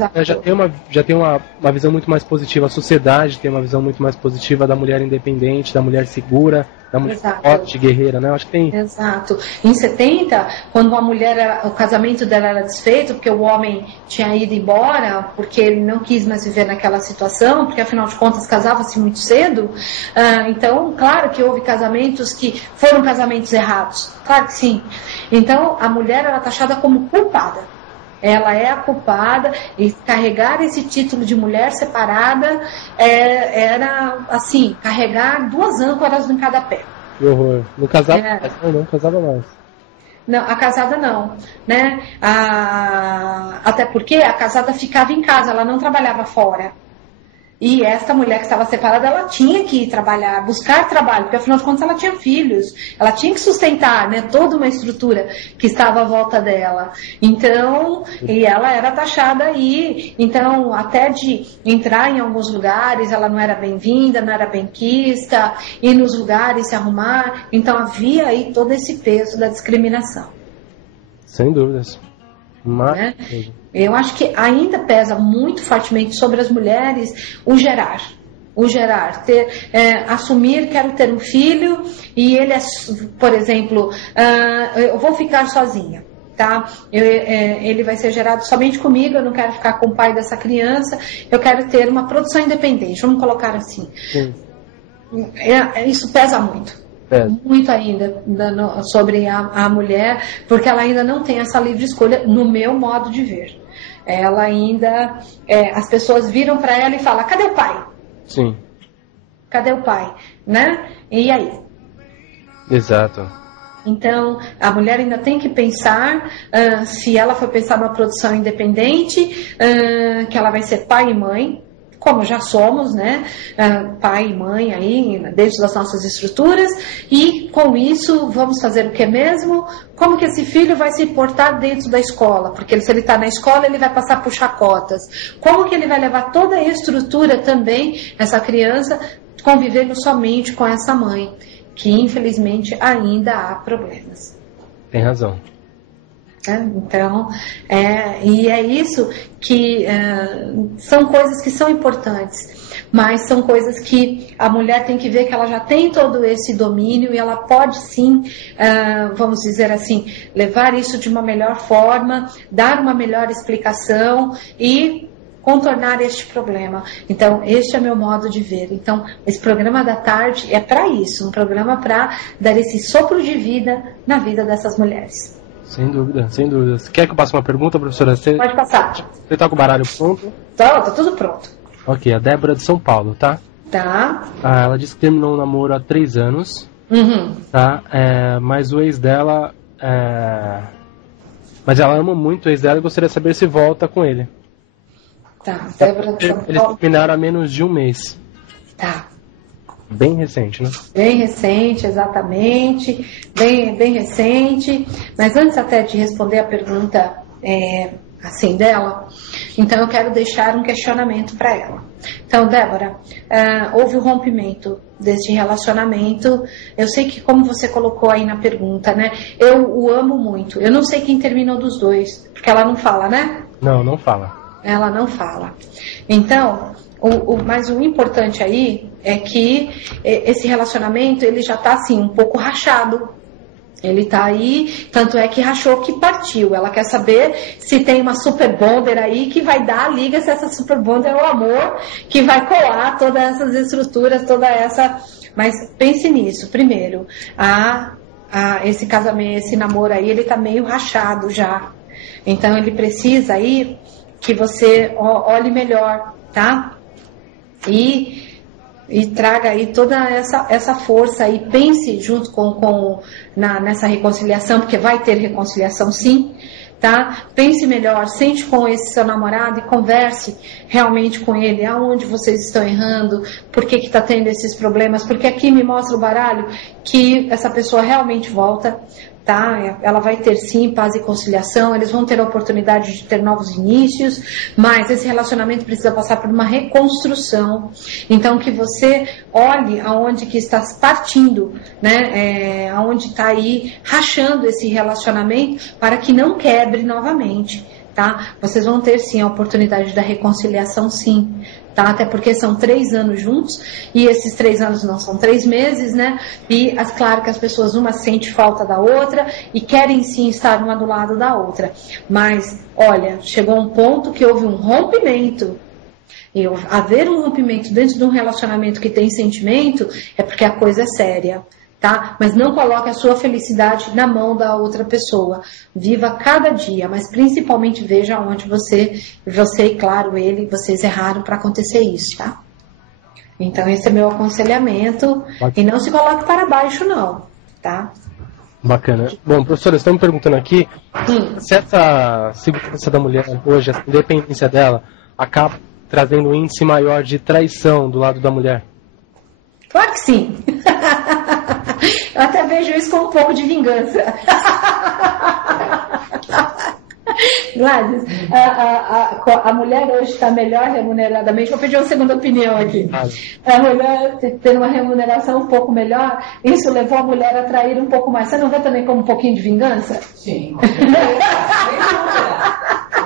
já tem uma visão muito mais positiva, a sociedade tem uma visão muito mais positiva da mulher independente, da mulher segura, da mulher forte, guerreira, né? Eu acho que tem... Exato. Em 70, quando a mulher, o casamento dela era desfeito, porque o homem tinha ido embora, porque ele não quis mais viver naquela situação, porque afinal de contas casava-se muito cedo, então, claro que houve casamentos que foram casamentos errados, claro que sim. Então, a mulher era taxada como culpada. Ela é a culpada, e carregar esse título de mulher separada era, assim, carregar 2 âncoras em cada pé. Que horror. Não casava mais, não casava mais. Não, a casada não, né? Até porque a casada ficava em casa, ela não trabalhava fora. E esta mulher que estava separada, ela tinha que ir trabalhar, buscar trabalho, porque afinal de contas ela tinha filhos, ela tinha que sustentar, né, toda uma estrutura que estava à volta dela. Então, e ela era taxada aí, então até de entrar em alguns lugares, ela não era bem-vinda, não era bem-quista, ir nos lugares se arrumar, então havia aí todo esse peso da discriminação. Sem dúvidas. Mas... né? Eu acho que ainda pesa muito fortemente sobre as mulheres o gerar, assumir, quero ter um filho e ele por exemplo, eu vou ficar sozinha, tá? Ele vai ser gerado somente comigo, eu não quero ficar com o pai dessa criança, eu quero ter uma produção independente, vamos colocar assim. Isso pesa muito. Muito ainda sobre a mulher, porque ela ainda não tem essa livre escolha, no meu modo de ver. Ela ainda, as pessoas viram para ela e falam, cadê o pai? Sim. Cadê o pai? Né? E aí? Exato. Então, a mulher ainda tem que pensar, se ela for pensar numa produção independente, que ela vai ser pai e mãe, como já somos, né, pai e mãe aí, dentro das nossas estruturas, e com isso vamos fazer o que mesmo? Como que esse filho vai se portar dentro da escola? Porque se ele está na escola, ele vai passar por chacotas. Como que ele vai levar toda a estrutura também, essa criança, convivendo somente com essa mãe? Que infelizmente ainda há problemas. Tem razão. Então, e é isso que são coisas que são importantes, mas são coisas que a mulher tem que ver que ela já tem todo esse domínio e ela pode sim, vamos dizer assim, levar isso de uma melhor forma, dar uma melhor explicação e contornar este problema. Então, este é meu modo de ver. Então, esse programa da tarde é para isso, um programa para dar esse sopro de vida na vida dessas mulheres. Sem dúvida, sem dúvida. Quer que eu passe uma pergunta, professora? Pode passar. Você tá com o baralho pronto? Tá tudo pronto. Ok, a Débora de São Paulo, tá? Tá. Ela disse que terminou o namoro há 3 anos. Uhum. Tá? Mas o ex dela... Mas ela ama muito o ex dela e gostaria de saber se volta com ele. Tá, Débora de São Paulo. Eles terminaram há menos de 1 mês. Tá. Bem recente, né? Bem recente, exatamente. Bem recente. Mas antes até de responder a pergunta assim dela, então eu quero deixar um questionamento para ela. Então, Débora, houve o rompimento deste relacionamento. Eu sei que, como você colocou aí na pergunta, né? Eu o amo muito. Eu não sei quem terminou dos dois, porque ela não fala, né? Não fala. Ela não fala. Então... Mas o importante aí é que esse relacionamento ele já está assim um pouco rachado, Ele tá aí, tanto é que rachou que partiu. Ela quer saber se tem uma super bonder aí que vai dar a liga, se essa super bonder é o amor que vai colar todas essas estruturas, toda essa... Mas pense nisso, primeiro, esse casamento, esse namoro aí, ele tá meio rachado já. Então ele precisa aí que você olhe melhor, tá? E traga aí toda essa força aí, pense junto nessa reconciliação, porque vai ter reconciliação sim, tá? Pense melhor, sente com esse seu namorado e converse realmente com ele, aonde vocês estão errando, por que está tendo esses problemas, porque aqui me mostra o baralho que essa pessoa realmente volta, tá? Ela vai ter sim paz e conciliação, eles vão ter a oportunidade de ter novos inícios, mas esse relacionamento precisa passar por uma reconstrução. Então que você olhe aonde que está partindo, né? Aonde está aí rachando esse relacionamento para que não quebre novamente, tá? Vocês vão ter sim a oportunidade da reconciliação sim. Tá? Até porque são 3 anos juntos, e esses 3 anos não são 3 meses, né? E claro que as pessoas, uma sente falta da outra e querem sim estar uma do lado da outra. Mas, olha, chegou um ponto que houve um rompimento. E haver um rompimento dentro de um relacionamento que tem sentimento é porque a coisa é séria. Tá? Mas não coloque a sua felicidade na mão da outra pessoa. Viva cada dia, mas principalmente veja onde você e claro ele, vocês erraram para acontecer isso, tá? Então esse é meu aconselhamento. E não se coloque para baixo não, tá? Bacana. Bom, professora, estamos perguntando aqui se essa segurança da mulher hoje, essa independência dela, acaba trazendo um índice maior de traição do lado da mulher. Claro que sim. Eu até vejo isso como um pouco de vingança. Gladys, a mulher hoje está melhor remuneradamente. Vou pedir uma segunda opinião aqui. A mulher ter uma remuneração um pouco melhor, isso levou a mulher a trair um pouco mais. Você não vê também como um pouquinho de vingança? Sim.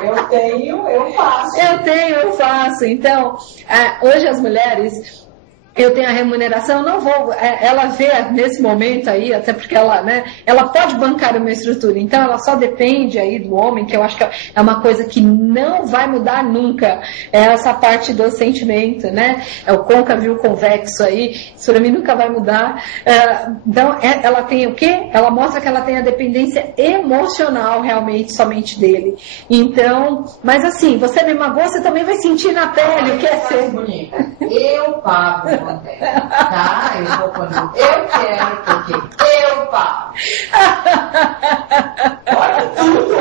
Eu tenho, eu faço. Eu faço. Então, hoje as mulheres... Eu tenho a remuneração, não vou, ela vê nesse momento aí, até porque ela, né, ela pode bancar uma estrutura, então ela só depende aí do homem, que eu acho que é uma coisa que não vai mudar nunca, essa parte do sentimento, né, é o côncavo e o convexo aí, isso pra mim nunca vai mudar. Então, ela tem o quê? Ela mostra que ela tem a dependência emocional realmente somente dele. Então, mas assim, você me magoou, você também vai sentir na pele o que é ser bonita. Eu pago. Tá? Eu vou quando eu quero, porque eu pago. Olha tudo!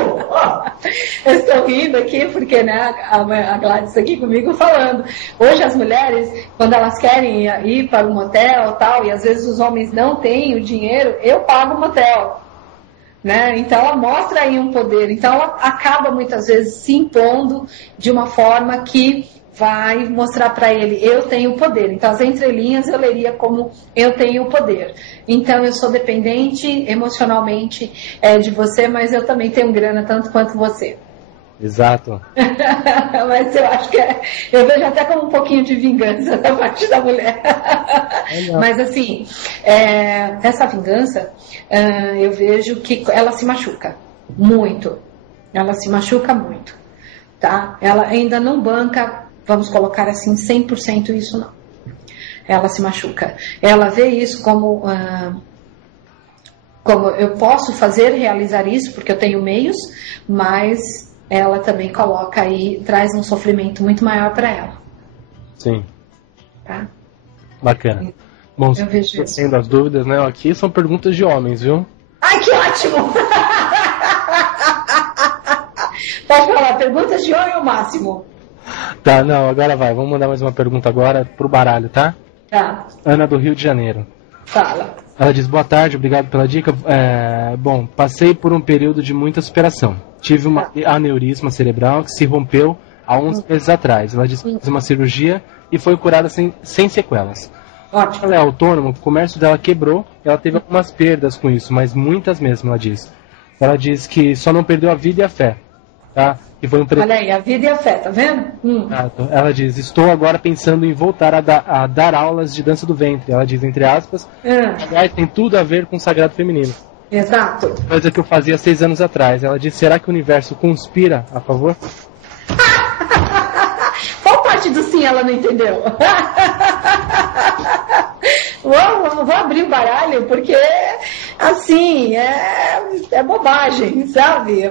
Eu estou rindo aqui porque, né, a Gladys aqui comigo falando. Hoje as mulheres, quando elas querem ir para um motel tal, e às vezes os homens não têm o dinheiro, eu pago o motel. Né? Então ela mostra aí um poder. Então ela acaba muitas vezes se impondo de uma forma que vai mostrar para ele, eu tenho poder. Então, as entrelinhas eu leria como eu tenho poder. Então, eu sou dependente emocionalmente de você, mas eu também tenho grana tanto quanto você. Exato. Mas eu acho que eu vejo até como um pouquinho de vingança da parte da mulher. Mas assim, essa vingança, eu vejo que ela se machuca muito. Ela se machuca muito. Tá? Ela ainda não banca, vamos colocar assim, 100% isso não. Ela se machuca. Ela vê isso como eu posso realizar isso, porque eu tenho meios, mas ela também coloca aí, traz um sofrimento muito maior para ela. Sim. Tá? Bacana. Bom, se tendo as dúvidas, né? Aqui são perguntas de homens, viu? Ai, que ótimo! Pode falar, perguntas de homem ou máximo? Tá, não, agora vai. Vamos mandar mais uma pergunta agora pro baralho, tá? Tá. Ana do Rio de Janeiro. Fala. Ela diz, boa tarde, obrigado pela dica. Bom, passei por um período de muita superação. Tive um aneurisma cerebral que se rompeu há uns meses atrás. Ela disse que fez uma cirurgia e foi curada sem sequelas. Ótimo. Ela é autônoma, o comércio dela quebrou, ela teve algumas perdas com isso, mas muitas mesmo, ela diz. Ela diz que só não perdeu a vida e a fé. Tá? E foi Olha aí, a vida e a fé, tá vendo? Ela diz, estou agora pensando em voltar a dar aulas de dança do ventre. Ela diz, entre aspas, aliás, tem tudo a ver com o sagrado feminino. Exato. Coisa que eu fazia 6 anos atrás. Ela disse, será que o universo conspira a favor? Qual parte do sim ela não entendeu? Vou abrir o baralho, porque, assim, é bobagem, sabe?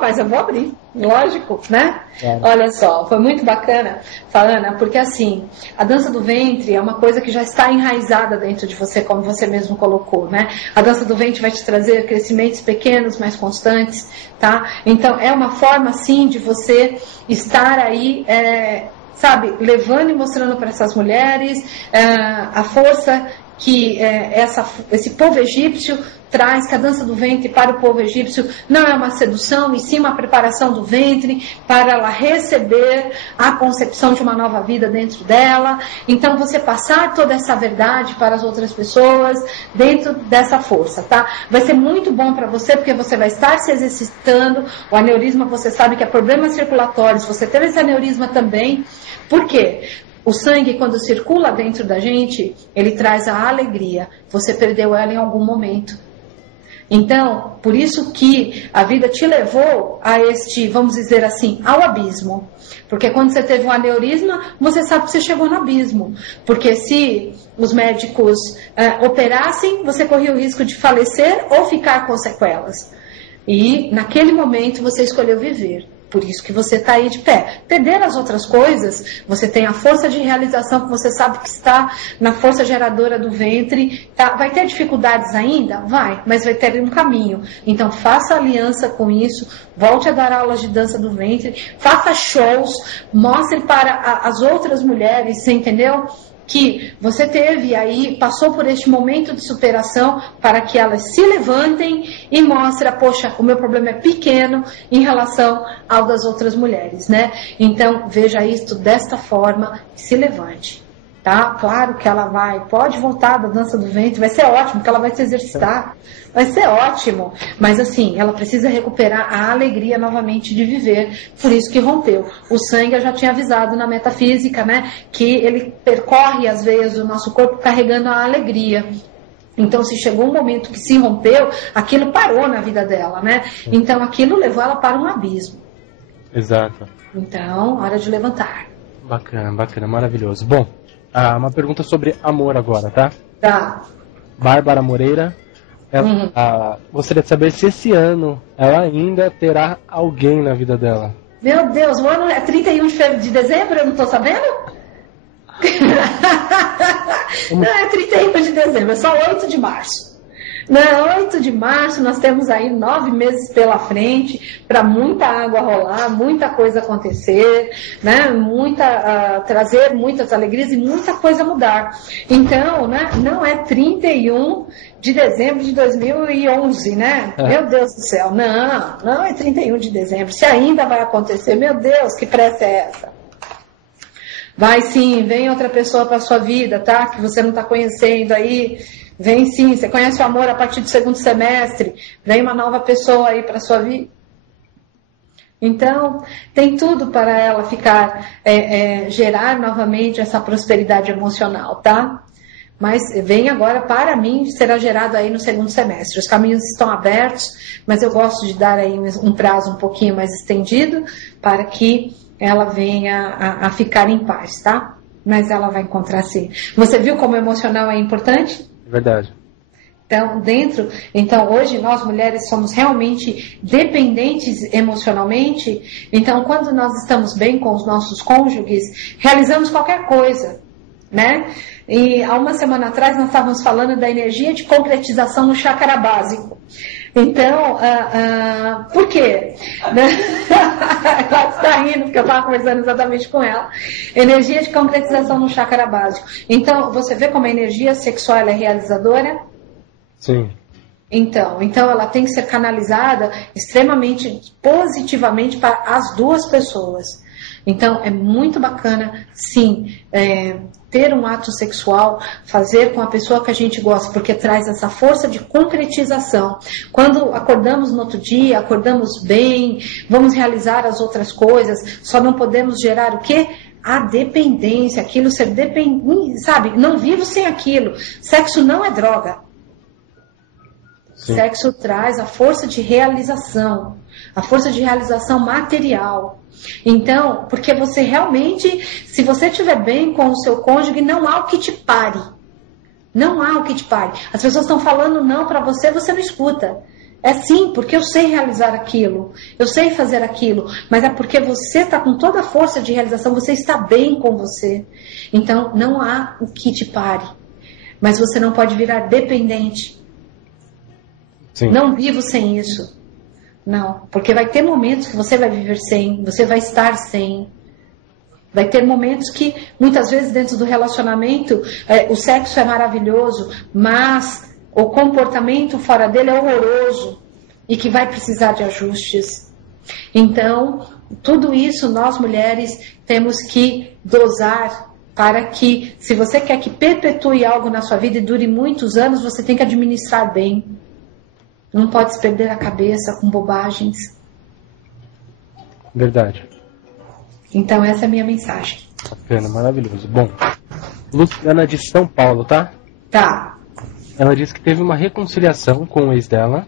Mas eu vou abrir, lógico, né? Olha só, foi muito bacana, Ana, porque, assim, a dança do ventre é uma coisa que já está enraizada dentro de você, como você mesmo colocou, né? A dança do ventre vai te trazer crescimentos pequenos, mais constantes, tá? Então, é uma forma, sim, de você estar aí... sabe, levando e mostrando para essas mulheres a força que esse povo egípcio traz, que a dança do ventre para o povo egípcio não é uma sedução, e sim uma preparação do ventre para ela receber a concepção de uma nova vida dentro dela. Então você passar toda essa verdade para as outras pessoas dentro dessa força, tá? Vai ser muito bom para você, porque você vai estar se exercitando. O aneurisma, você sabe que é problemas circulatórios, você teve esse aneurisma também. Por quê? O sangue, quando circula dentro da gente, ele traz a alegria. Você perdeu ela em algum momento. Então, por isso que a vida te levou a vamos dizer assim, ao abismo. Porque quando você teve um aneurisma, você sabe que você chegou no abismo. Porque se os médicos operassem, você corria o risco de falecer ou ficar com sequelas. E naquele momento você escolheu viver. Por isso que você está aí de pé. Perder as outras coisas, você tem a força de realização, que você sabe que está na força geradora do ventre. Tá? Vai ter dificuldades ainda? Vai, mas vai ter um caminho. Então faça aliança com isso, volte a dar aulas de dança do ventre, faça shows, mostre para as outras mulheres, você entendeu? Que você teve aí, passou por este momento de superação, para que elas se levantem e mostrem, poxa, o meu problema é pequeno em relação ao das outras mulheres, né? Então, veja isto desta forma e se levante, tá? Claro que ela pode voltar da dança do ventre, vai ser ótimo, porque ela vai se exercitar, vai ser ótimo, mas assim, ela precisa recuperar a alegria novamente de viver, por isso que rompeu. O sangue, eu já tinha avisado na metafísica, né, que ele percorre as veias do nosso corpo carregando a alegria. Então, se chegou um momento que se rompeu, aquilo parou na vida dela, né? Então, aquilo levou ela para um abismo. Exato. Então, hora de levantar. Bacana, maravilhoso. Bom, uma pergunta sobre amor agora, tá? Tá. Bárbara Moreira, ela gostaria de saber se esse ano ela ainda terá alguém na vida dela. Meu Deus, o ano é 31 de dezembro, eu não estou sabendo? Não, é 31 de dezembro, é só 8 de março. Não, 8 de março nós temos aí 9 meses pela frente para muita água rolar, muita coisa acontecer, né? Trazer muitas alegrias e muita coisa mudar. Então, né? Não é 31 de dezembro de 2011, né? Meu Deus do céu, não é 31 de dezembro. Se ainda vai acontecer, meu Deus, que pressa é essa? Vai sim, vem outra pessoa para a sua vida, tá? Que você não está conhecendo aí. Vem sim, você conhece o amor a partir do segundo semestre. Vem uma nova pessoa aí para a sua vida. Então, tem tudo para ela ficar, gerar novamente essa prosperidade emocional, tá? Mas vem agora, para mim, será gerado aí no segundo semestre. Os caminhos estão abertos, mas eu gosto de dar aí um prazo um pouquinho mais estendido para que ela venha a ficar em paz, tá? Mas ela vai encontrar sim. Você viu como o emocional é importante? Verdade. Então hoje nós mulheres somos realmente dependentes emocionalmente. Então quando nós estamos bem com os nossos cônjuges, realizamos qualquer coisa, né? E há uma semana atrás nós estávamos falando da energia de concretização no chakra básico. Então, por quê? Ela está rindo, porque eu estava conversando exatamente com ela. Energia de concretização no chakra básico. Então, você vê como a energia sexual ela é realizadora? Sim. Então ela tem que ser canalizada extremamente positivamente para as duas pessoas. Então, é muito bacana, sim, ter um ato sexual, fazer com a pessoa que a gente gosta, porque traz essa força de concretização. Quando acordamos no outro dia, acordamos bem, vamos realizar as outras coisas, só não podemos gerar o quê? A dependência, aquilo ser dependente, sabe? Não vivo sem aquilo. Sexo não é droga. Sim. Sexo traz a força de realização material. Então, porque você realmente, se você estiver bem com o seu cônjuge, não há o que te pare. Não há o que te pare. As pessoas estão falando não para você, você não escuta. É sim, porque eu sei realizar aquilo, eu sei fazer aquilo, mas é porque você está com toda a força de realização, você está bem com você. Então, não há o que te pare. Mas você não pode virar dependente. Sim. Não vivo sem isso. Não, porque vai ter momentos que você vai viver sem, você vai estar sem. Vai ter momentos que, muitas vezes, dentro do relacionamento, o sexo é maravilhoso, mas o comportamento fora dele é horroroso e que vai precisar de ajustes. Então, tudo isso nós mulheres temos que dosar para que, se você quer que perpetue algo na sua vida e dure muitos anos, você tem que administrar bem. Não pode se perder a cabeça com bobagens. Verdade. Então essa é a minha mensagem. Bacana, maravilhoso. Bom, Luciana de São Paulo, tá? Tá. Ela disse que teve uma reconciliação com o ex dela,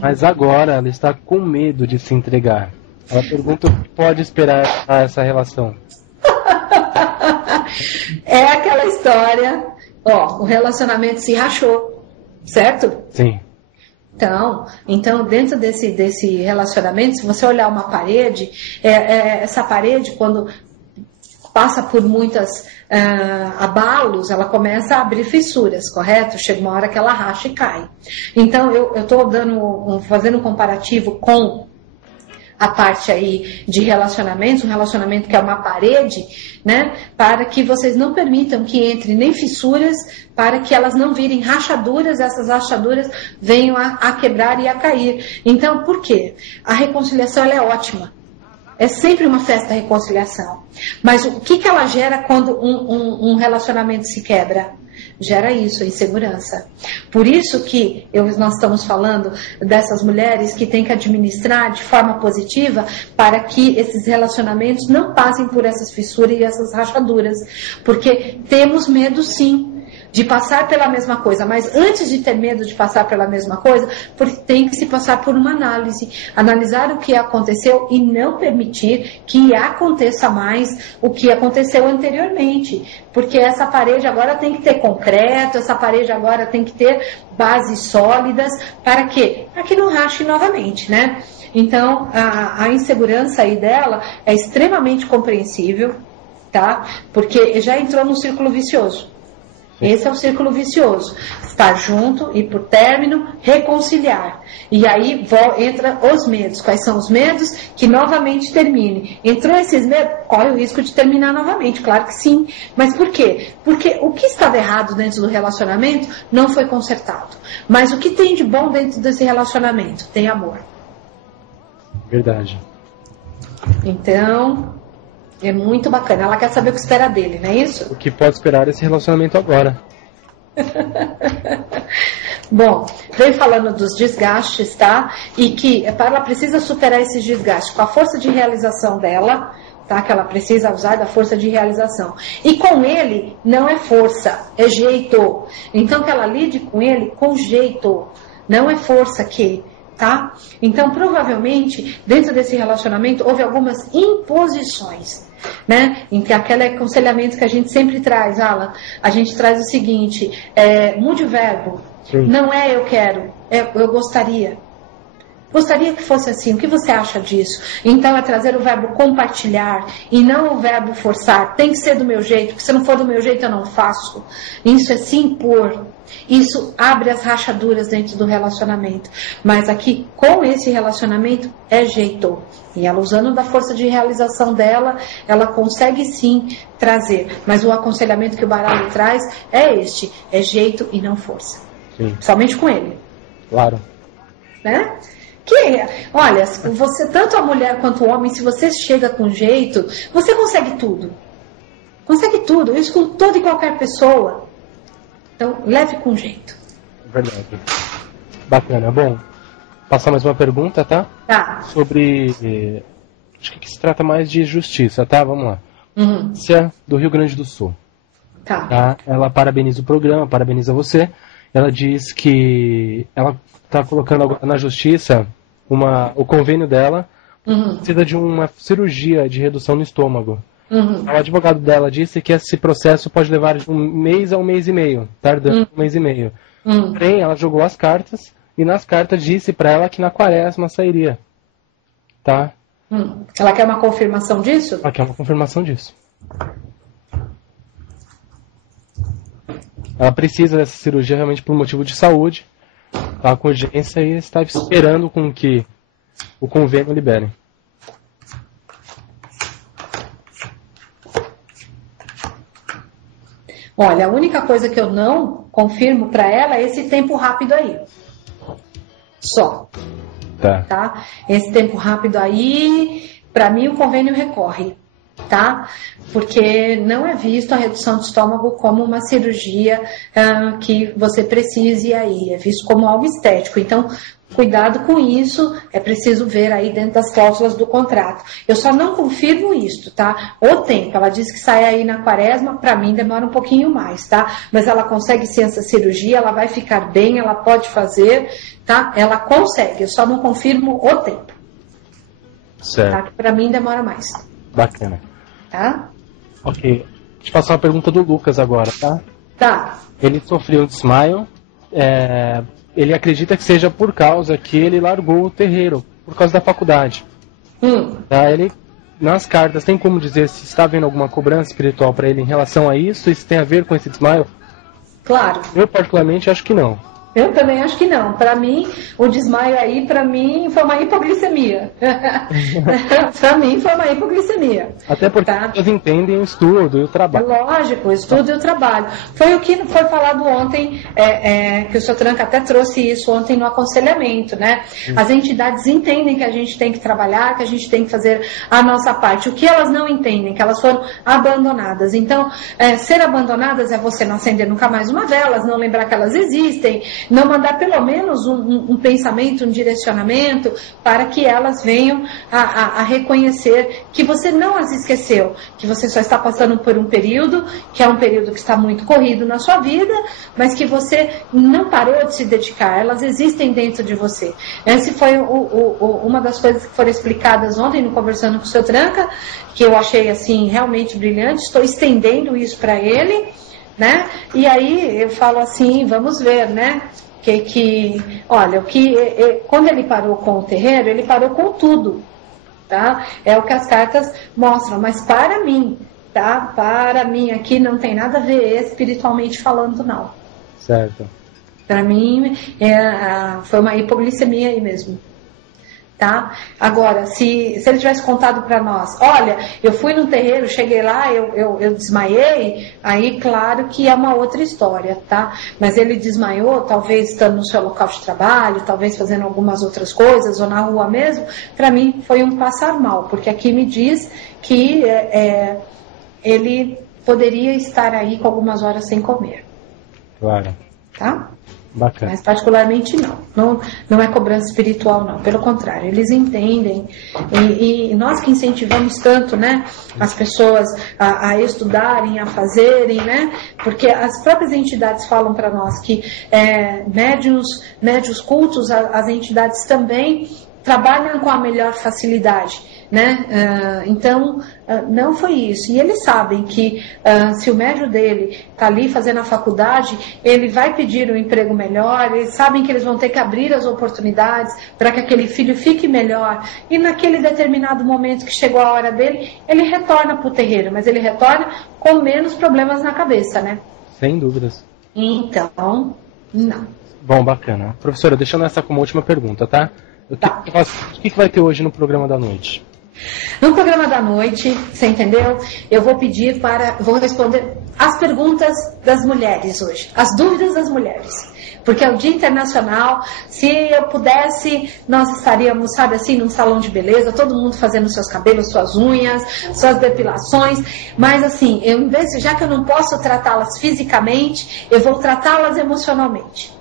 mas agora ela está com medo de se entregar. Ela pergunta o que pode esperar a essa relação. É aquela história, o relacionamento se rachou, certo? Sim. Então dentro desse relacionamento, se você olhar uma parede, essa parede, quando passa por muitos abalos, ela começa a abrir fissuras, correto? Chega uma hora que ela racha e cai. Então eu estou fazendo um comparativo com a parte aí de relacionamentos, um relacionamento que é uma parede, né, para que vocês não permitam que entre nem fissuras, para que elas não virem rachaduras, essas rachaduras venham a quebrar e a cair. Então, por quê? A reconciliação ela é ótima. É sempre uma festa da reconciliação. Mas o que ela gera quando um relacionamento se quebra? Gera isso, insegurança. Por isso que nós estamos falando dessas mulheres que têm que administrar de forma positiva para que esses relacionamentos não passem por essas fissuras e essas rachaduras. Porque temos medo sim de passar pela mesma coisa, mas antes de ter medo de passar pela mesma coisa, tem que se passar por uma análise, analisar o que aconteceu e não permitir que aconteça mais o que aconteceu anteriormente, porque essa parede agora tem que ter concreto, essa parede agora tem que ter bases sólidas, para quê? Para que não rache novamente, né? Então, a insegurança aí dela é extremamente compreensível, tá? Porque já entrou no círculo vicioso. Esse é o círculo vicioso. Estar junto e, por término, reconciliar. E aí entra os medos. Quais são os medos? Que novamente termine. Entrou esses medos, corre o risco de terminar novamente. Claro que sim. Mas por quê? Porque o que estava errado dentro do relacionamento não foi consertado. Mas o que tem de bom dentro desse relacionamento? Tem amor. Verdade. Então, é muito bacana. Ela quer saber o que espera dele, não é isso? O que pode esperar desse relacionamento agora? Bom, vem falando dos desgastes, tá? E que ela precisa superar esses desgastes com a força de realização dela, tá? Que ela precisa usar da força de realização. E com ele, não é força, é jeito. Então que ela lide com ele com jeito. Não é força que... Tá? Então, provavelmente, dentro desse relacionamento, houve algumas imposições, né? Em que aquele aconselhamento que a gente sempre traz, Alan, a gente traz o seguinte, mude o verbo. Sim. Não é eu quero, eu gostaria. Gostaria que fosse assim, o que você acha disso? Então é trazer o verbo compartilhar e não o verbo forçar. Tem que ser do meu jeito, porque se não for do meu jeito eu não faço. Isso é se impor. Isso abre as rachaduras dentro do relacionamento. Mas aqui, com esse relacionamento, é jeito. E ela, usando da força de realização dela, ela consegue sim trazer. Mas o aconselhamento que o baralho traz é este. É jeito e não força. Sim. Somente com ele. Claro. Né? Olha, você, tanto a mulher quanto o homem, se você chega com jeito, você consegue tudo. Consegue tudo. Isso com toda e qualquer pessoa. Então, leve com jeito. Verdade. Bacana. Bom, passar mais uma pergunta, tá? Tá. Sobre... acho que se trata mais de justiça, tá? Vamos lá. Cia do Rio Grande do Sul. Tá. Ela parabeniza o programa, parabeniza você ela diz que ela está colocando agora na justiça o convênio dela, precisa de uma cirurgia de redução no estômago. O advogado dela disse que esse processo pode levar de 1 mês a 1 mês e meio, tardando 1 mês e meio. Porém, ela jogou as cartas e nas cartas disse para ela que na quaresma sairia. Tá? Ela quer uma confirmação disso? Ela quer uma confirmação disso. Ela precisa dessa cirurgia realmente por motivo de saúde, tá, com urgência, e está esperando com que o convênio libere. Olha, a única coisa que eu não confirmo para ela é esse tempo rápido aí. Só. Tá? Esse tempo rápido aí, para mim o convênio recorre. Tá? Porque não é visto a redução de estômago como uma cirurgia que você precise aí, é visto como algo estético. Então, cuidado com isso, é preciso ver aí dentro das cláusulas do contrato. Eu só não confirmo isso, tá? O tempo, ela disse que sai aí na quaresma, para mim demora um pouquinho mais, tá? Mas ela consegue sim essa cirurgia, ela vai ficar bem, ela pode fazer, tá? Ela consegue, eu só não confirmo o tempo. Certo. Tá? Que para mim demora mais. Bacana. Tá? Ok. Deixa eu passar uma pergunta do Lucas agora, tá? Tá. Ele sofreu um desmaio. Ele acredita que seja por causa que ele largou o terreiro, por causa da faculdade. Tá? Ele, nas cartas, tem como dizer se está havendo alguma cobrança espiritual para ele em relação a isso? Isso tem a ver com esse desmaio? Claro. Eu, particularmente, acho que não. Eu também acho que não. Para mim, o desmaio aí, para mim, foi uma hipoglicemia. Para mim, foi uma hipoglicemia. Até porque eles entendem o estudo e o trabalho. Lógico, o estudo e o trabalho. Foi o que foi falado ontem, que o Sr. Tranca até trouxe isso ontem no aconselhamento, né? As entidades entendem que a gente tem que trabalhar, que a gente tem que fazer a nossa parte. O que elas não entendem? Que elas foram abandonadas. Então, ser abandonadas é você não acender nunca mais uma delas, não lembrar que elas existem, não mandar pelo menos um pensamento, um direcionamento para que elas venham a reconhecer que você não as esqueceu, que você só está passando por um período, que é um período que está muito corrido na sua vida, mas que você não parou de se dedicar, elas existem dentro de você. Essa foi uma das coisas que foram explicadas ontem no Conversando com o Sr. Tranca, que eu achei assim realmente brilhante, estou estendendo isso para ele, né? E aí eu falo assim, vamos ver, né? Olha, quando ele parou com o terreiro, ele parou com tudo, tá? É o que as cartas mostram, mas para mim, tá? Para mim aqui não tem nada a ver espiritualmente falando, não. Certo. Para mim foi uma hipoglicemia aí mesmo. Tá? Agora, se ele tivesse contado para nós, olha, eu fui no terreiro, cheguei lá, eu desmaiei, aí claro que é uma outra história, tá? Mas ele desmaiou, talvez estando no seu local de trabalho, talvez fazendo algumas outras coisas, ou na rua mesmo, para mim foi um passar mal, porque aqui me diz que ele poderia estar aí com algumas horas sem comer. Claro. Tá? Bacana. Mas particularmente não é cobrança espiritual, não, pelo contrário, eles entendem, e nós que incentivamos tanto, né, as pessoas a estudarem, a fazerem, né, porque as próprias entidades falam para nós que médiuns cultos, as entidades também trabalham com a melhor facilidade, né? Então, não foi isso. E eles sabem que se o médium dele está ali fazendo a faculdade, ele vai pedir um emprego melhor, eles sabem que eles vão ter que abrir as oportunidades para que aquele filho fique melhor. E naquele determinado momento que chegou a hora dele, ele retorna para o terreiro, mas ele retorna com menos problemas na cabeça, né? Sem dúvidas. Então, não. Bom, bacana. Professora, deixando essa como última pergunta, tá? O que vai ter hoje no programa da noite? No programa da noite, você entendeu? Eu vou responder as perguntas das mulheres hoje, as dúvidas das mulheres. Porque é o Dia Internacional, se eu pudesse, nós estaríamos, sabe assim, num salão de beleza, todo mundo fazendo seus cabelos, suas unhas, suas depilações, mas assim, já que eu não posso tratá-las fisicamente, eu vou tratá-las emocionalmente.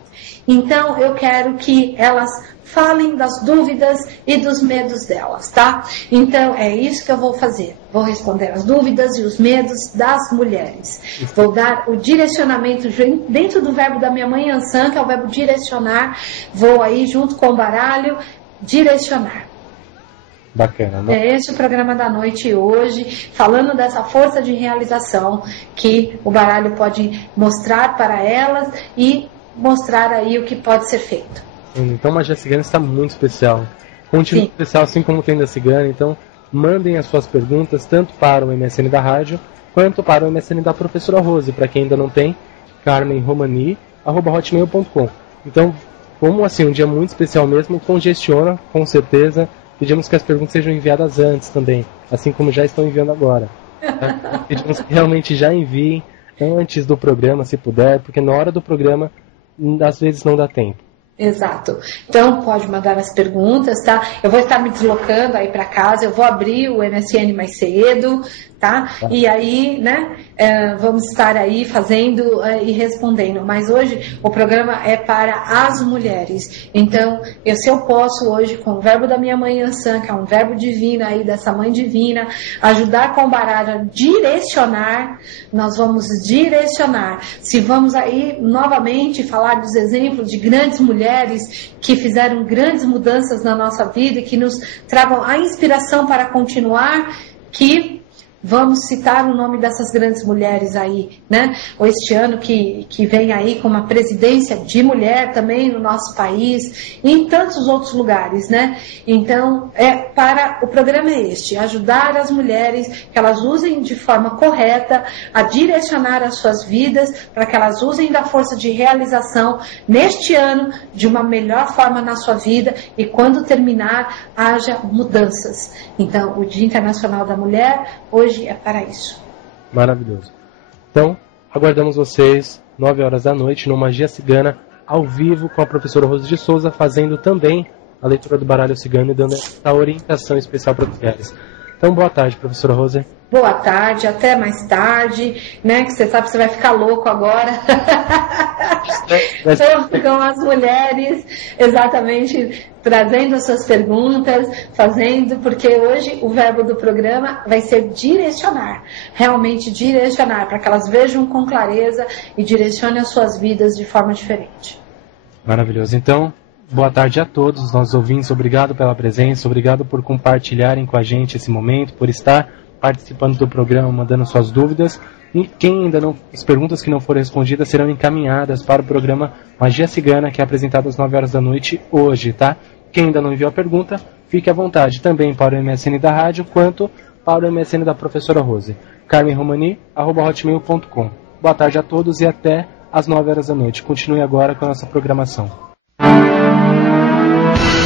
Então, eu quero que elas falem das dúvidas e dos medos delas, tá? Então, é isso que eu vou fazer. Vou responder as dúvidas e os medos das mulheres. Vou dar o direcionamento dentro do verbo da minha mãe Ansan, que é o verbo direcionar. Vou aí, junto com o baralho, direcionar. Bacana, né? É esse o programa da noite hoje, falando dessa força de realização que o baralho pode mostrar para elas e mostrar aí o que pode ser feito. Então, Magia Cigana está muito especial. Continua especial, assim como tem da Cigana. Então, mandem as suas perguntas tanto para o MSN da rádio quanto para o MSN da professora Rose. Para quem ainda não tem, carmenromani@hotmail.com. Então, como assim, um dia muito especial mesmo, congestiona, com certeza. Pedimos que as perguntas sejam enviadas antes também, assim como já estão enviando agora. Tá? Pedimos que realmente já enviem antes do programa, se puder, porque na hora do programa, às vezes não dá tempo. Exato. Então, pode mandar as perguntas, tá? Eu vou estar me deslocando aí para casa, eu vou abrir o MSN mais cedo, tá? E aí, né, vamos estar aí fazendo e respondendo. Mas hoje o programa é para as mulheres. Então, se eu posso hoje, com o verbo da minha mãe Ansan, que é um verbo divino aí, dessa mãe divina, ajudar com o baralho a direcionar, nós vamos direcionar. Se vamos aí novamente falar dos exemplos de grandes mulheres que fizeram grandes mudanças na nossa vida e que nos tragam a inspiração para continuar, que vamos citar o nome dessas grandes mulheres aí, né? Ou este ano que vem aí com uma presidência de mulher também no nosso país e em tantos outros lugares, né? Então, o programa é este, ajudar as mulheres que elas usem de forma correta a direcionar as suas vidas para que elas usem da força de realização neste ano de uma melhor forma na sua vida e quando terminar haja mudanças. Então, o Dia Internacional da Mulher hoje é para isso. Maravilhoso. Então, aguardamos vocês 9 horas da noite no Magia Cigana, ao vivo com a professora Rose de Souza, fazendo também a leitura do baralho cigano e dando essa orientação especial para as mulheres. Então, boa tarde, professora Rose. Boa tarde, até mais tarde, né? Que você sabe que você vai ficar louco agora. Então, com as mulheres, exatamente, trazendo as suas perguntas, porque hoje o verbo do programa vai ser direcionar, realmente direcionar, para que elas vejam com clareza e direcionem as suas vidas de forma diferente. Maravilhoso. Então, boa tarde a todos os nossos ouvintes, obrigado pela presença, obrigado por compartilharem com a gente esse momento, por estar participando do programa, mandando suas dúvidas. E quem ainda não, as perguntas que não foram respondidas serão encaminhadas para o programa Magia Cigana, que é apresentado às 9 horas da noite hoje, tá? Quem ainda não enviou a pergunta, fique à vontade também para o MSN da rádio, quanto para o MSN da professora Rose. carmenromani@hotmail.com. Boa tarde a todos e até às 9 horas da noite. Continue agora com a nossa programação.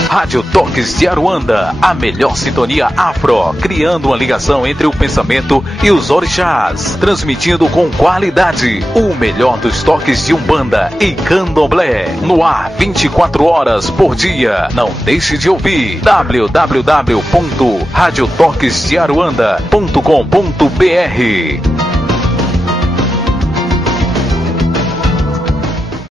Rádio Toques de Aruanda, a melhor sintonia afro, criando uma ligação entre o pensamento e os orixás, transmitindo com qualidade o melhor dos toques de Umbanda e Candomblé, no ar 24 horas por dia. Não deixe de ouvir www.radiotoquesdearuanda.com.br.